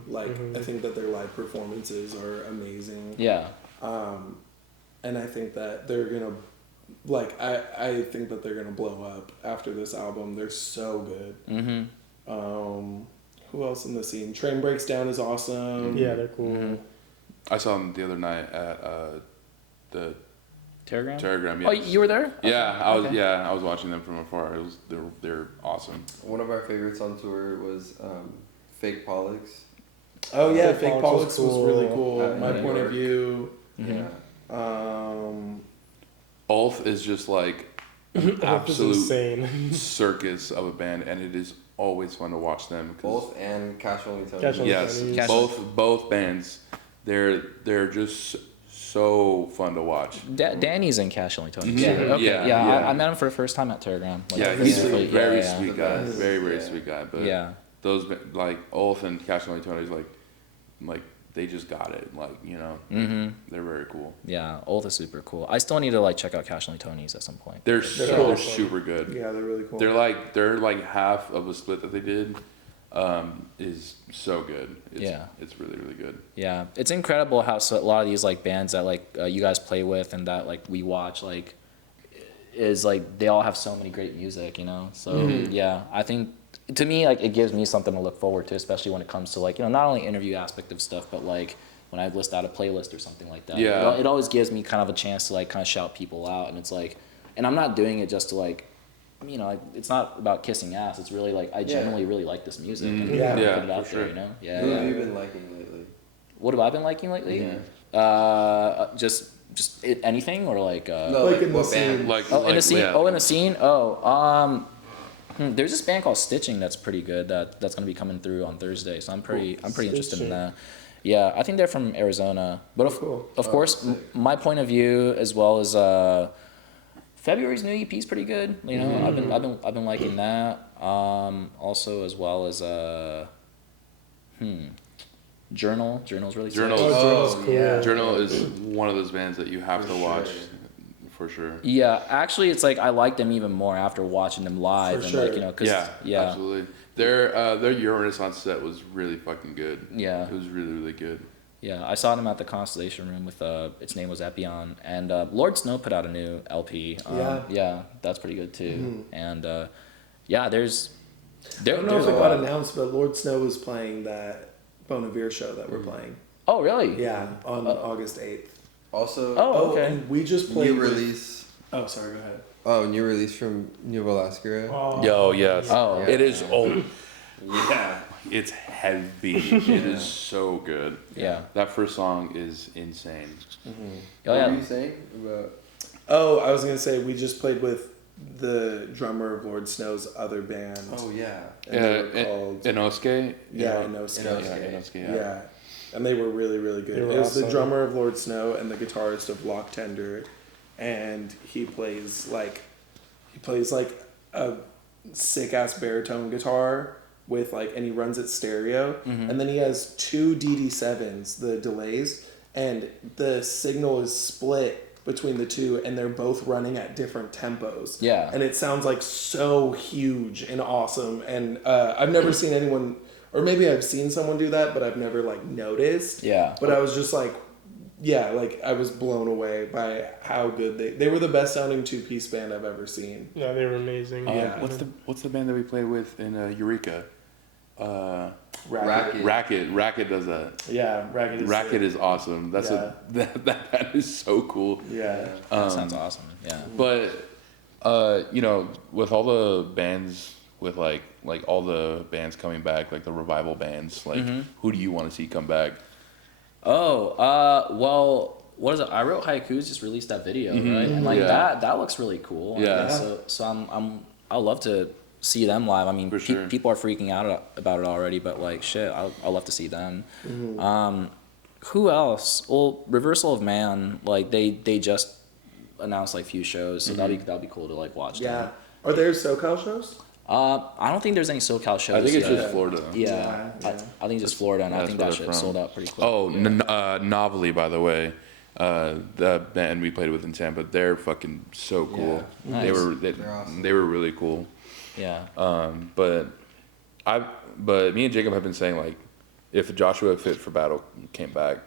I think that their live performances are amazing. Yeah. And I think that they're gonna, like, I think that they're gonna blow up after this album. They're so good. Who else in the scene? Train Breaks Down is awesome. Yeah, they're cool. I saw them the other night at the Telegram? Telegram. Oh, Yes. you were there? Yeah, I was. Okay. Yeah, I was watching them from afar. It was they're awesome. One of our favorites on tour was Fake Pollux. Oh yeah, Fake Fake Pollux Pollux was was really cool. cool. My New point of York. view. Yeah. Ulf is just like an It's absolute insane. circus of a band, and it is always fun to watch them. Both and Cash Only Tony. Cash Only Yes, Tony. both bands. They're just so fun to watch. Danny's in Cash Only Tony. Mhm. Yeah. Okay. Yeah, Yeah. yeah. I met him for the first time at Telegram. Like, Yeah, he's a physically. very Yeah, yeah. sweet guy. The best. Very Yeah. sweet guy. But Yeah. those like Ulf and Cash Only Tony's like they just got it. Like, you know, they're very cool. Yeah. Old is super cool. I still need to like check out Cash Only Tony's at some point. They're cool. super good. Yeah, they're really cool. They're like half of a split that they did. Is so good. It's really good. Yeah, it's incredible how a lot of these like bands that like you guys play with and that like we watch like is like they all have so many great music, you know. So yeah, I think to me like it gives me something to look forward to, especially when it comes to like, you know, not only interview aspect of stuff, but like when I list out a playlist or something like that. Yeah. It always gives me kind of a chance to like kind of shout people out, and it's like, and I'm not doing it just to like, you know, like, it's not about kissing ass. It's really like I genuinely really like this music. And Yeah. put Yeah, it out for there, sure. you know. Yeah. Who yeah. have you been liking lately? What have I been liking lately? Yeah. Just anything or like. No, like in the what scene. band? Like Oh, in a scene. yeah. Oh, in a scene. There's this band called Stitching that's pretty good. That's gonna be coming through on Thursday. So I'm pretty interested in that. Yeah, I think they're from Arizona. But of course, my point of view as well as February's new EP is pretty good. You know, I've been liking that. Also as well as Journal's really sick. Journal. Journal's cool. yeah. Journal is one of those bands that you have For to sure. watch for sure. Yeah, actually, it's like I like them even more after watching them live, For and sure. like, you know, cause Yeah, absolutely. Their Euro Renaissance set was really fucking good. Yeah. It was really good. Yeah, I saw them at the Constellation Room with its name was Epion, and Lord Snow put out a new LP. Yeah, that's pretty good too. And yeah, there's. I don't know if it got announced, but Lord Snow was playing that Bon Iver show that we're playing. Oh really? Yeah, on August 8th. Also, Oh, okay. and we just played new with- release. Oh, sorry, go ahead. Oh, new release from Nouveau Lascara. Oh, Yo, yes. Oh. It is. Oh, yeah. It's heavy. It is so good. Yeah. That first song is insane. Oh What yeah. were you saying about? Oh, I was gonna say we just played with the drummer of Lord Snow's other band. Oh yeah. And they were called Inosuke? Yeah, Inosuke. Inosuke, Yeah. And they were really good. They were It was the awesome. drummer of Lord Snow and the guitarist of Lock Tender, and he plays like a sick ass baritone guitar, with like, and he runs it stereo, and then he has two DD7s, the delays, and the signal is split between the two, and they're both running at different tempos. Yeah. And it sounds like so huge and awesome. And I've never seen anyone, or maybe I've seen someone do that, but I've never like noticed. Yeah. But I was just like, yeah, like I was blown away by how good they were. The best sounding 2-piece band I've ever seen. Yeah, they were amazing. Yeah. What's the band that we played with in Eureka? Racket. Racket does that. Yeah, Racket is Racket is awesome. That's that band is so cool. Yeah. That sounds awesome. Yeah. But you know, with all the bands, with like all the bands coming back, like the revival bands, like who do you want to see come back? Oh, well, what is it? I Wrote Haikus just released that video, right? And like that looks really cool. Yeah. So I'd love to see them live. I mean, For sure. people are freaking out about it already, but like shit, I'd love to see them. Who else? Well, Reversal of Man, like they just announced like few shows, so that'd be cool to like watch. Yeah. them. Are there SoCal shows? I don't think there's any SoCal shows. I think it's yet. just Florida. Yeah, Yeah. I think it's just Florida, and I That's think where that they're shit from. sold out pretty quick. Oh, Novelly, by the way, the band we played with in Tampa, they're fucking so cool. Yeah. They Nice. were They're awesome. they were really cool. Yeah. But me and Jacob have been saying like, if Joshua Fit for Battle came back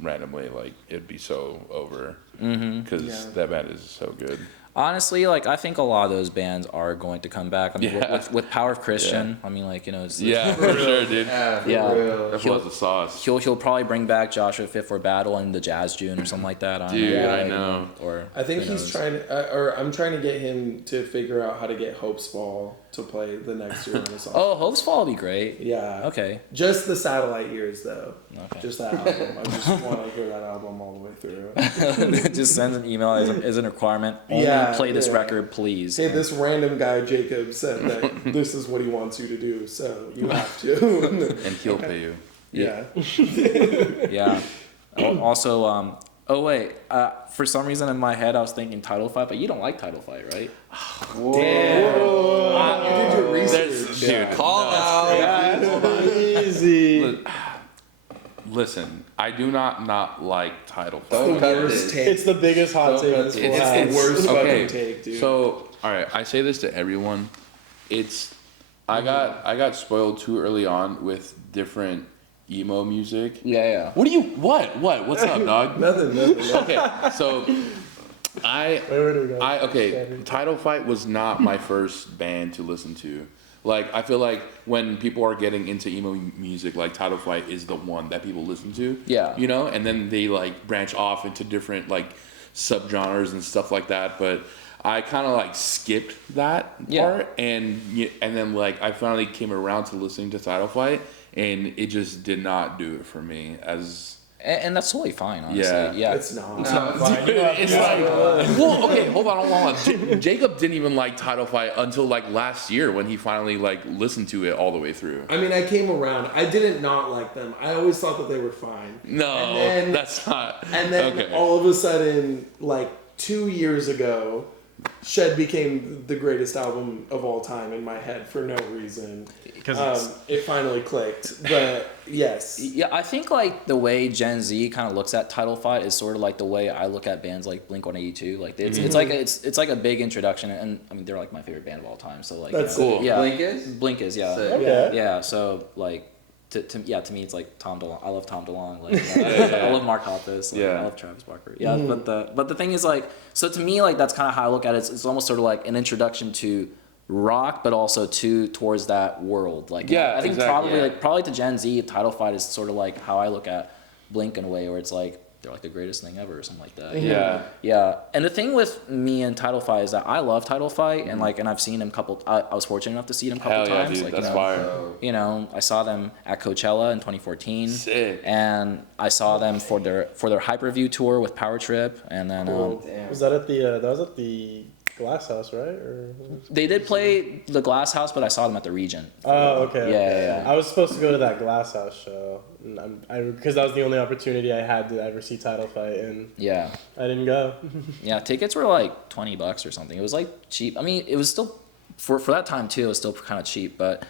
randomly, like it'd be so over because that band is so good. Honestly, like I think a lot of those bands are going to come back. I mean, Yeah. with Power of Christian, I mean, like it's Yeah, for sure, dude. Yeah, for Yeah. real. That was the sauce. he'll probably bring back Joshua Fit for Battle and the Jazz June or something like that. I don't Dude, know, I like, know. Or I think who he's knows. trying to, or I'm trying to get him to figure out how to get Hope's Fall to play the next year on the song. Oh, Hope's Fall would be great. Yeah. Okay. Just the Satellite Years, though. Okay. Just that album. I just want to hear that album all the way through. Just send an email as a requirement. Only Yeah, play this yeah. record, please. Hey, this random guy, Jacob, said that this is what he wants you to do, so you have to. And he'll pay you. Yeah. Yeah. Also, oh wait. For some reason in my head I was thinking Title Fight, but you don't like Title Fight, right? You did your research. Dude, Call out. Easy. listen, I do not like Title Fight. Don't The cut worst this. take. It's the biggest hot take this It's will It's have. the worst Okay, fucking take, dude. so all right, I say this to everyone. I got spoiled too early on with different emo music. Yeah. What's up, dog? Nothing. Okay, so Where do we go? okay, Title Fight was not my first band to listen to. Like, I feel like when people are getting into emo music, like Title Fight is the one that people listen to. Yeah. You know, and then they like branch off into different like subgenres and stuff like that. But I kind of like skipped that part, and then like I finally came around to listening to Title Fight, and it just did not do it for me as. And that's totally fine, honestly. Yeah. It's not. It's like, well, okay, hold on. Jacob didn't even like Title Fight until like last year when he finally like listened to it all the way through. I mean, I came around. I didn't not like them. I always thought that they were fine. No, And then- that's not. And then okay. all of a sudden, like 2 years ago, Shed became the greatest album of all time in my head for no reason. Because It finally clicked. But yes. Yeah, I think like the way Gen Z kind of looks at Title Fight is sort of like the way I look at bands like Blink-182. Like it's like it's like a big introduction, and I mean they're like my favorite band of all time. So like That's cool. Yeah, Blink is? Blink is yeah. Sick. Okay. Yeah, so like to me it's like Tom DeLonge. I love Tom DeLonge. Like I love Mark Hoppus. Like, Yeah. I love Travis Barker. Yeah, but the thing is like, so to me like that's kind of how I look at it. It's almost sort of like an introduction to rock, but also towards that world. Like Yeah, I think exactly. probably to Gen Z, Title Fight is sort of like how I look at Blink in a way where it's like they're like the greatest thing ever or something like that. Yeah. Yeah, and the thing with me and Title Fight is that I love Title Fight, and like, and I've seen him I was fortunate enough to see them a couple Hell yeah, times. dude, like, that's you know, fire. So, You know, I saw them at Coachella in 2014, Sick. and I saw them for their Hype Review tour with Power Trip, and then damn. was that at the Glass House, right? Or they did play the Glass House, but I saw them at the Region. oh, okay. Yeah. I was supposed to go to that Glass House show, because that was the only opportunity I had to ever see Title Fight, and Yeah, I didn't go. yeah. Tickets were like $20 or something. It was like cheap. I mean, it was still for that time too. It was still kind of cheap, but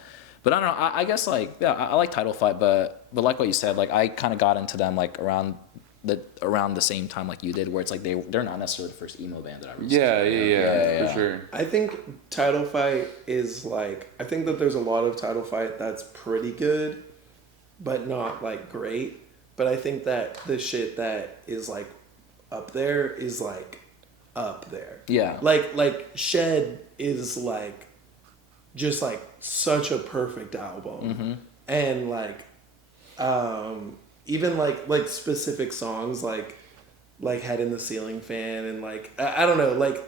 But I don't know. I guess like yeah, I like Title Fight, but like what you said, like I kind of got into them like around the same time like you did, where it's like they're not necessarily the first emo band that I really Yeah, for sure. I think Title Fight is like, I think that there's a lot of Title Fight that's pretty good, but not like great. But I think that the shit that is like up there is like up there. Yeah. Like Shed is like just like such a perfect album. And like even like specific songs like Head in the Ceiling Fan and like I don't know, like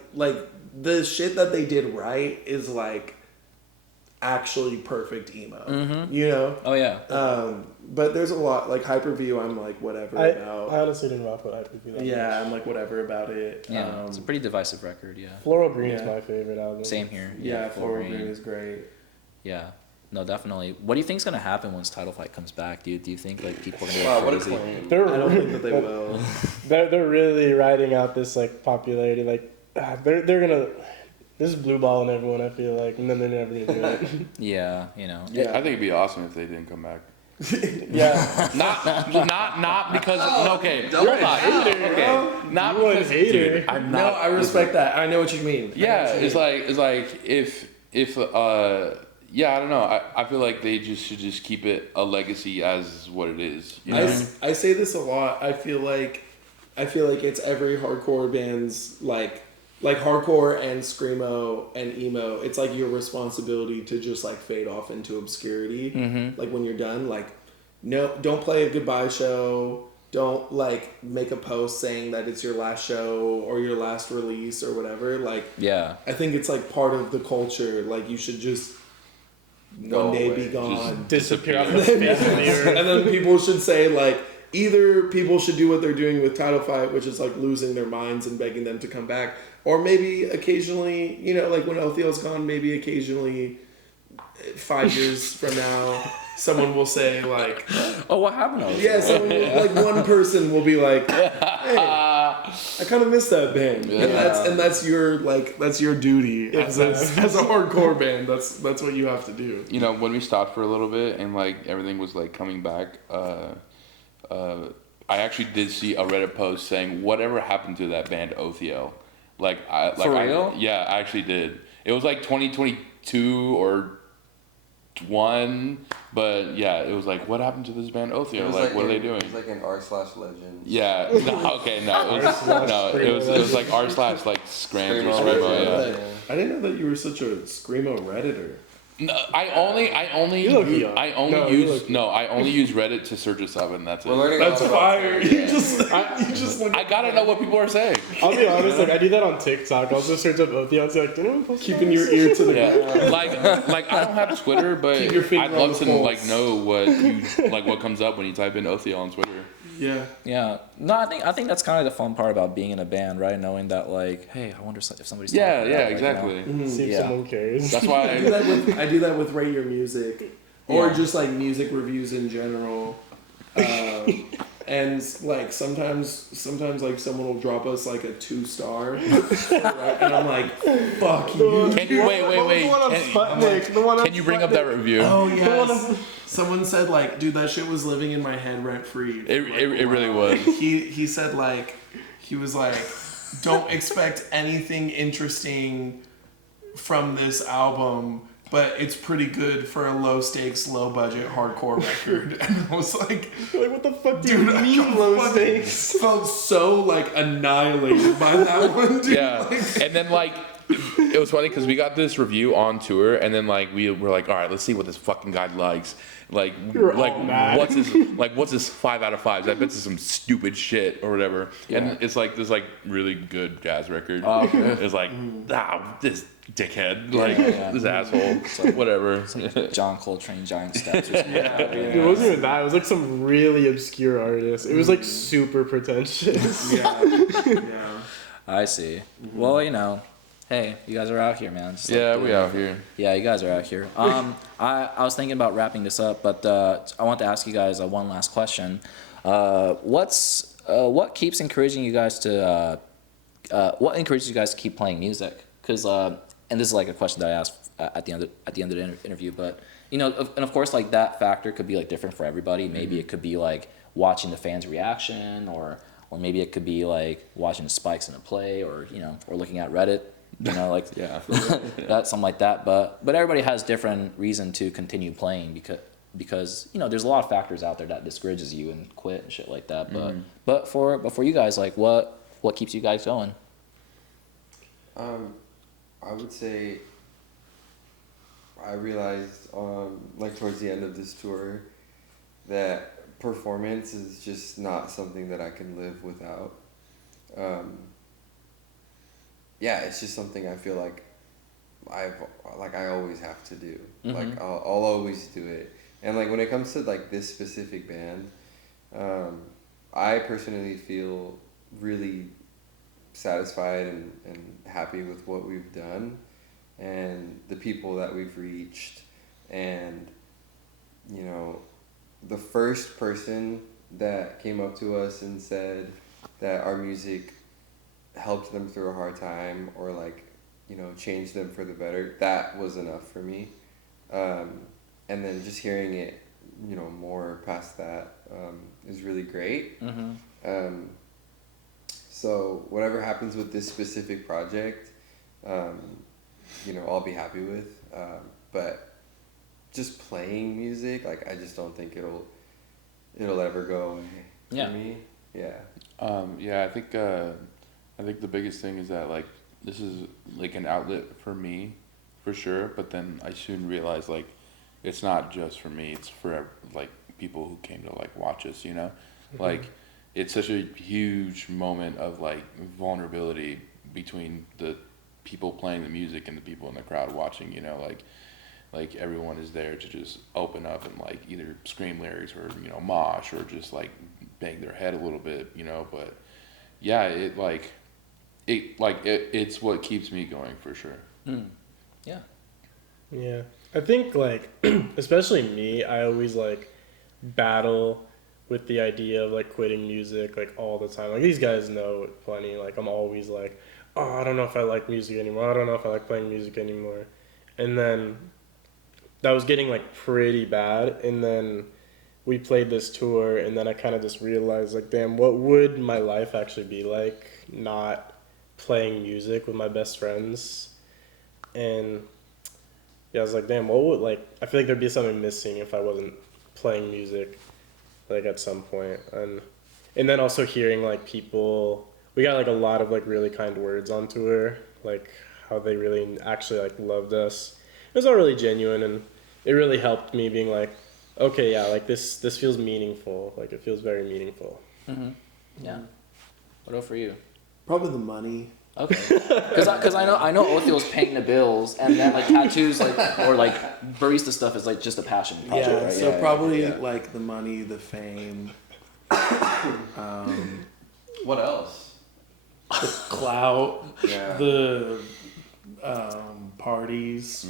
the shit that they did right is like actually perfect emo. You know? Oh yeah. But there's a lot like Hyperview. I'm like whatever about. I honestly didn't rock with Hyperview. Yeah, I'm like whatever about it. Yeah, it's a pretty divisive record. Yeah. Floral Green is my favorite album. Same here. Yeah, Floral Green is great. Yeah. No, definitely. What do you think's gonna happen once Title Fight comes back? Do you think like people are gonna Wow, go what a crazy? claim. I don't think that they will. They're really riding out this like popularity. Like they're gonna. This is blue balling everyone. I feel like, and then they're never gonna do it. Yeah, you know. Yeah. I think it'd be awesome if they didn't come back. Yeah. Not because okay. You're a hater. Okay. Not You're a because hater. dude, I'm No, not. I respect that. I know what you mean. Yeah, it's like if yeah, I don't know. I feel like they should just keep it a legacy as what it is. You know? I say this a lot. I feel like it's every hardcore band's like hardcore and screamo and emo. It's like your responsibility to just like fade off into obscurity. Like when you're done, like no, don't play a goodbye show. Don't like make a post saying that it's your last show or your last release or whatever. Like Yeah. I think it's like part of the culture. Like you should just Go one day away. be gone. Disappear off the face of the earth. And then people should say like either people should do what they're doing with Title Fight, which is like losing their minds and begging them to come back, or maybe occasionally, you know, like when Othiel's gone, maybe occasionally 5 years from now, someone will say like, Oh, what happened? yeah, someone will, like one person will be like, hey, I kind of miss that band, and that's your duty as a hardcore band. That's what you have to do. You know, when we stopped for a little bit and like everything was like coming back, I actually did see a Reddit post saying whatever happened to that band Othiel. For real? Yeah, I actually did. It was like 2022 or 1, but yeah, it was like what happened to this band Othiel? Like what are they doing? It was like an r/legend. Yeah, no, okay, no, it was like r/ like Scrams or Screamo, yeah. I didn't know that you were such a screamo redditor. No, I only You look use young. I only use Reddit to search us up, and that's it. We're learning That's all about fire. it. You just look. I gotta know what people are saying. I'll be honest, like I do that on TikTok. I'll just search up Othiel and say like, did anyone post Keeping about your this? ear to the Yeah, like I don't have Twitter, but Keep your finger I'd on love the to pulse. like know what comes up when you type in Othiel on Twitter. Yeah. Yeah. No, I think that's kind of the fun part about being in a band, right? Knowing that like, hey, I wonder if somebody's Yeah, talking yeah, about it, like, you know? exactly. See if Yeah. someone cares. That's why I do that with Rate Your Music, or Yeah. just like music reviews in general. And like sometimes like someone will drop us like a 2-star, right? And I'm like, fuck you. Can you wait? The one on Sputnik. The one on Can you bring up that review? Oh yes. Someone said like, dude, that shit was living in my head rent free. It really was. He said like, he was like, don't expect anything interesting from this album, but it's pretty good for a low stakes, low budget hardcore record. And I was like, Like, what the fuck do dude, you I mean low fucking stakes? felt so like annihilated by that one, dude. Yeah, Like, and then like it was funny because we got this review on tour, and then like we were like, all right, let's see what this fucking guy likes. Like, You're all mad. what's his 5 out of 5s? I bet it's some stupid shit or whatever. Yeah. And it's like this like really good jazz record. It's like this dickhead, like this asshole. It's like whatever. John Coltrane, Giant Steps. Or something. It wasn't even that. It was like some really obscure artist. It was like super pretentious. yeah. I see. Well, you know, hey, you guys are out here, man. Just, like, Yeah, do we it. out here. Yeah, you guys are out here. I was thinking about wrapping this up, but I want to ask you guys one last question. What keeps encouraging you guys to what encourages you guys to keep playing music? Because and this is like a question that I asked at the end of the interview, but and of course like that factor could be like different for everybody. Maybe it could be like watching the fans' reaction, or maybe it could be like watching the spikes in a play, or or looking at Reddit, like that's something like that. But everybody has different reason to continue playing because there's a lot of factors out there that discourages you and quit and shit like that. But for you guys, like what keeps you guys going? I would say I realized like towards the end of this tour that performance is just not something that I can live without. It's just something I feel like I always have to do. Like I'll always do it. And like when it comes to like this specific band, I personally feel really satisfied and happy with what we've done and the people that we've reached. And the first person that came up to us and said that our music helped them through a hard time or like changed them for the better, that was enough for me. And then just hearing it more past that is really great. So whatever happens with this specific project, I'll be happy with. But just playing music, like I just don't think it'll ever go away for me. Yeah. I think the biggest thing is that like this is like an outlet for me, for sure. But then I soon realized like it's not just for me; it's for like people who came to like watch us. Like it's such a huge moment of like vulnerability between the people playing the music and the people in the crowd watching. Like everyone is there to just open up and like either scream lyrics or mosh or just like bang their head a little bit. But yeah, it's what keeps me going for sure. Yeah, I think like especially me, I always like battle with the idea of like quitting music like all the time. Like these guys know it plenty. Like I'm always like, oh, I don't know if I like music anymore. I don't know if I like playing music anymore. And then that was getting like pretty bad. And then we played this tour, and then I kind of just realized like, damn, what would my life actually be like not playing music with my best friends? And I was like, damn, what would I feel like there'd be something missing if I wasn't playing music like at some point. And then also hearing like people, we got like a lot of like really kind words on tour, like how they really actually like loved us. It was all really genuine, and it really helped me being like, okay, yeah, like this feels meaningful. Like it feels very meaningful. Yeah. What about for you? Probably the money. Okay, because I know Othiel's paying the bills, and then like tattoos or barista stuff is like just a passion project, right? So probably like the money, the fame. What else? The clout. Yeah. The parties.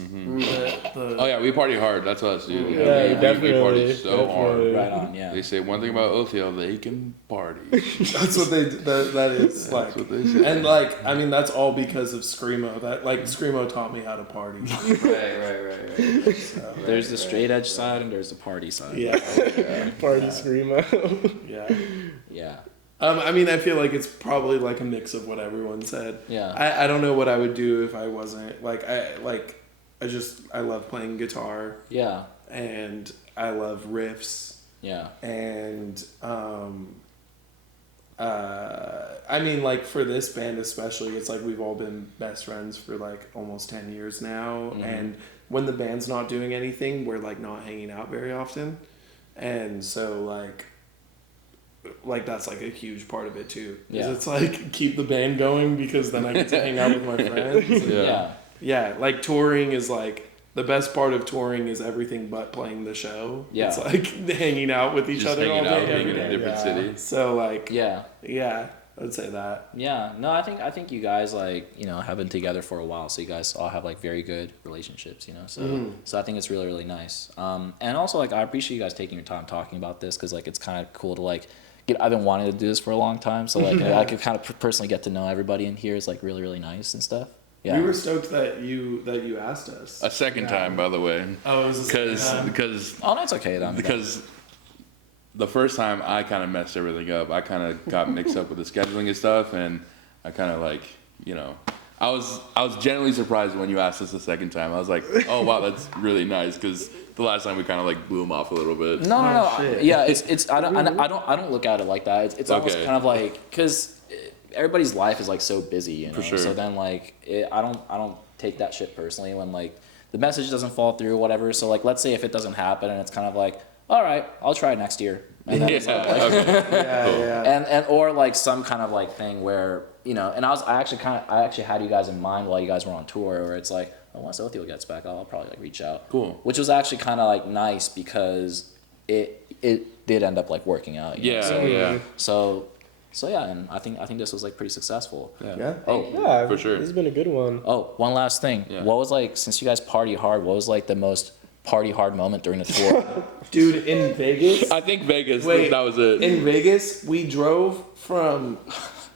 Oh yeah, we party hard. That's us, dude. Yeah, we party so hard. Right on, yeah. They say one thing about Othiel, they can party. That's what that is like. That's what they say. And like, I mean, that's all because of Screamo. That like Screamo taught me how to party. Right. So, There's the straight edge side and there's the party side. Party screamo. Yeah. I mean, I feel like it's probably like a mix of what everyone said. Yeah. I don't know what I would do if I wasn't I love playing guitar. Yeah. And I love riffs. Yeah. And I mean, like for this band especially, it's like we've all been best friends for like almost 10 years now. And when the band's not doing anything, we're like not hanging out very often. And so like that's like a huge part of it too. Yeah. It's like keep the band going because then I get to hang out with my friends. Yeah. Like touring is like the best part of touring is everything but playing the show. Yeah. It's like hanging out with each other all day. Being in a different city. So like Yeah, I'd say that. Yeah. No, I think you guys have been together for a while, so you guys all have like very good relationships, So I think it's really, really nice. And also like I appreciate you guys taking your time talking about this because like it's kind of cool to like I've been wanting to do this for a long time, so like I could kind of personally get to know everybody in here is like really, really nice and stuff. We were stoked that you asked us. A second time, by the way. Oh, it was Because Oh, that's okay then. because the first time I kind of messed everything up. I kind of got mixed up with the scheduling and stuff, and I kind of like, you know, I was genuinely surprised when you asked us the second time. I was like, oh wow, that's really nice, because the last time we kind of like blew them off a little bit. No. Yeah, it's I don't look at it like that. It's almost Okay. kind of like, because everybody's life is like so busy, you know. For sure. So then like I don't take that shit personally when like the message doesn't fall through or whatever. So like, let's say if it doesn't happen, and it's kind of like, all right, I'll try next year. And then it's like, and or like some kind of like thing where, you know, and I actually had you guys in mind while you guys were on tour, where it's like, oh, once Othiel gets back, I'll probably like reach out. Cool. Which was actually kind of like nice, because it did end up like working out. You know? So yeah, and I think this was like pretty successful. Yeah. Oh, for sure. This has been a good one. Oh, one last thing. Yeah. What was like, since you guys party hard, what was like the most party hard moment during the tour? Dude, in Vegas. I think Vegas. Wait, that was it. In Vegas, we drove from.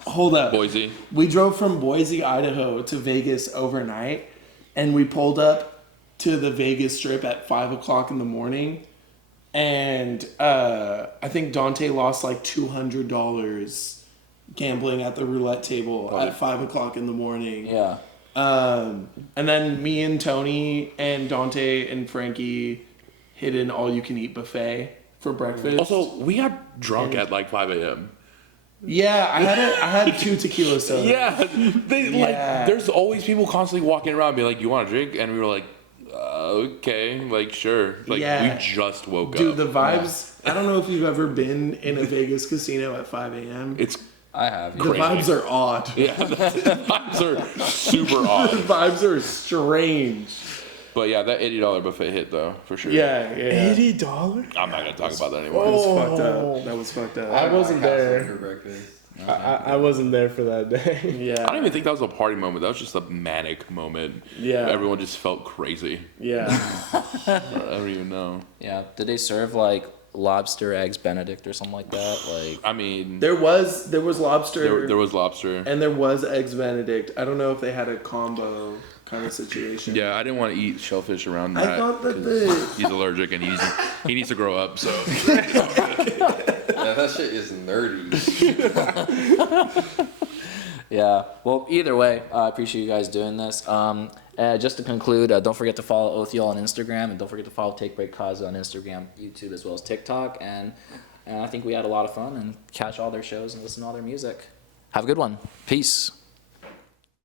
Hold up. Boise. We drove from Boise, Idaho to Vegas overnight, and we pulled up to the Vegas Strip at 5 o'clock in the morning, and I think Dante lost like $200 gambling at the roulette table at 5 o'clock in the morning. Yeah. And then me and Tony and Dante and Frankie hit an all-you-can-eat buffet for breakfast. Also, we got drunk at like 5 a.m. Yeah, I had 2 tequila sodas. Yeah, like there's always people constantly walking around being like, "You want a drink?" And we were like, "Okay, like sure." Like we just woke Dude, up. the vibes. I don't know if you've ever been in a Vegas casino at 5 a.m. I have. The vibes are odd. Yeah, the vibes are super odd. The vibes are strange. But yeah, that $80 buffet hit though, for sure. Yeah. $80? I'm not gonna talk about that anymore. That was fucked up. I wasn't there. For breakfast. I wasn't there for that day. Yeah. I don't even think that was a party moment. That was just a manic moment. Yeah. Everyone just felt crazy. Yeah. I don't even know. Yeah. Did they serve like lobster eggs Benedict or something like that? Like, I mean, There was lobster. there was lobster. And there was eggs Benedict. I don't know if they had a combo kind of situation. Yeah, I didn't want to eat shellfish around I that. thought that 'cause he's allergic and he needs to grow up. So Yeah, that shit is nerdy. yeah. Well, either way, I appreciate you guys doing this. Just to conclude, don't forget to follow Othiel on Instagram, and don't forget to follow Take Break Kaza on Instagram, YouTube, as well as TikTok. And I think we had a lot of fun, and catch all their shows and listen to all their music. Have a good one. Peace.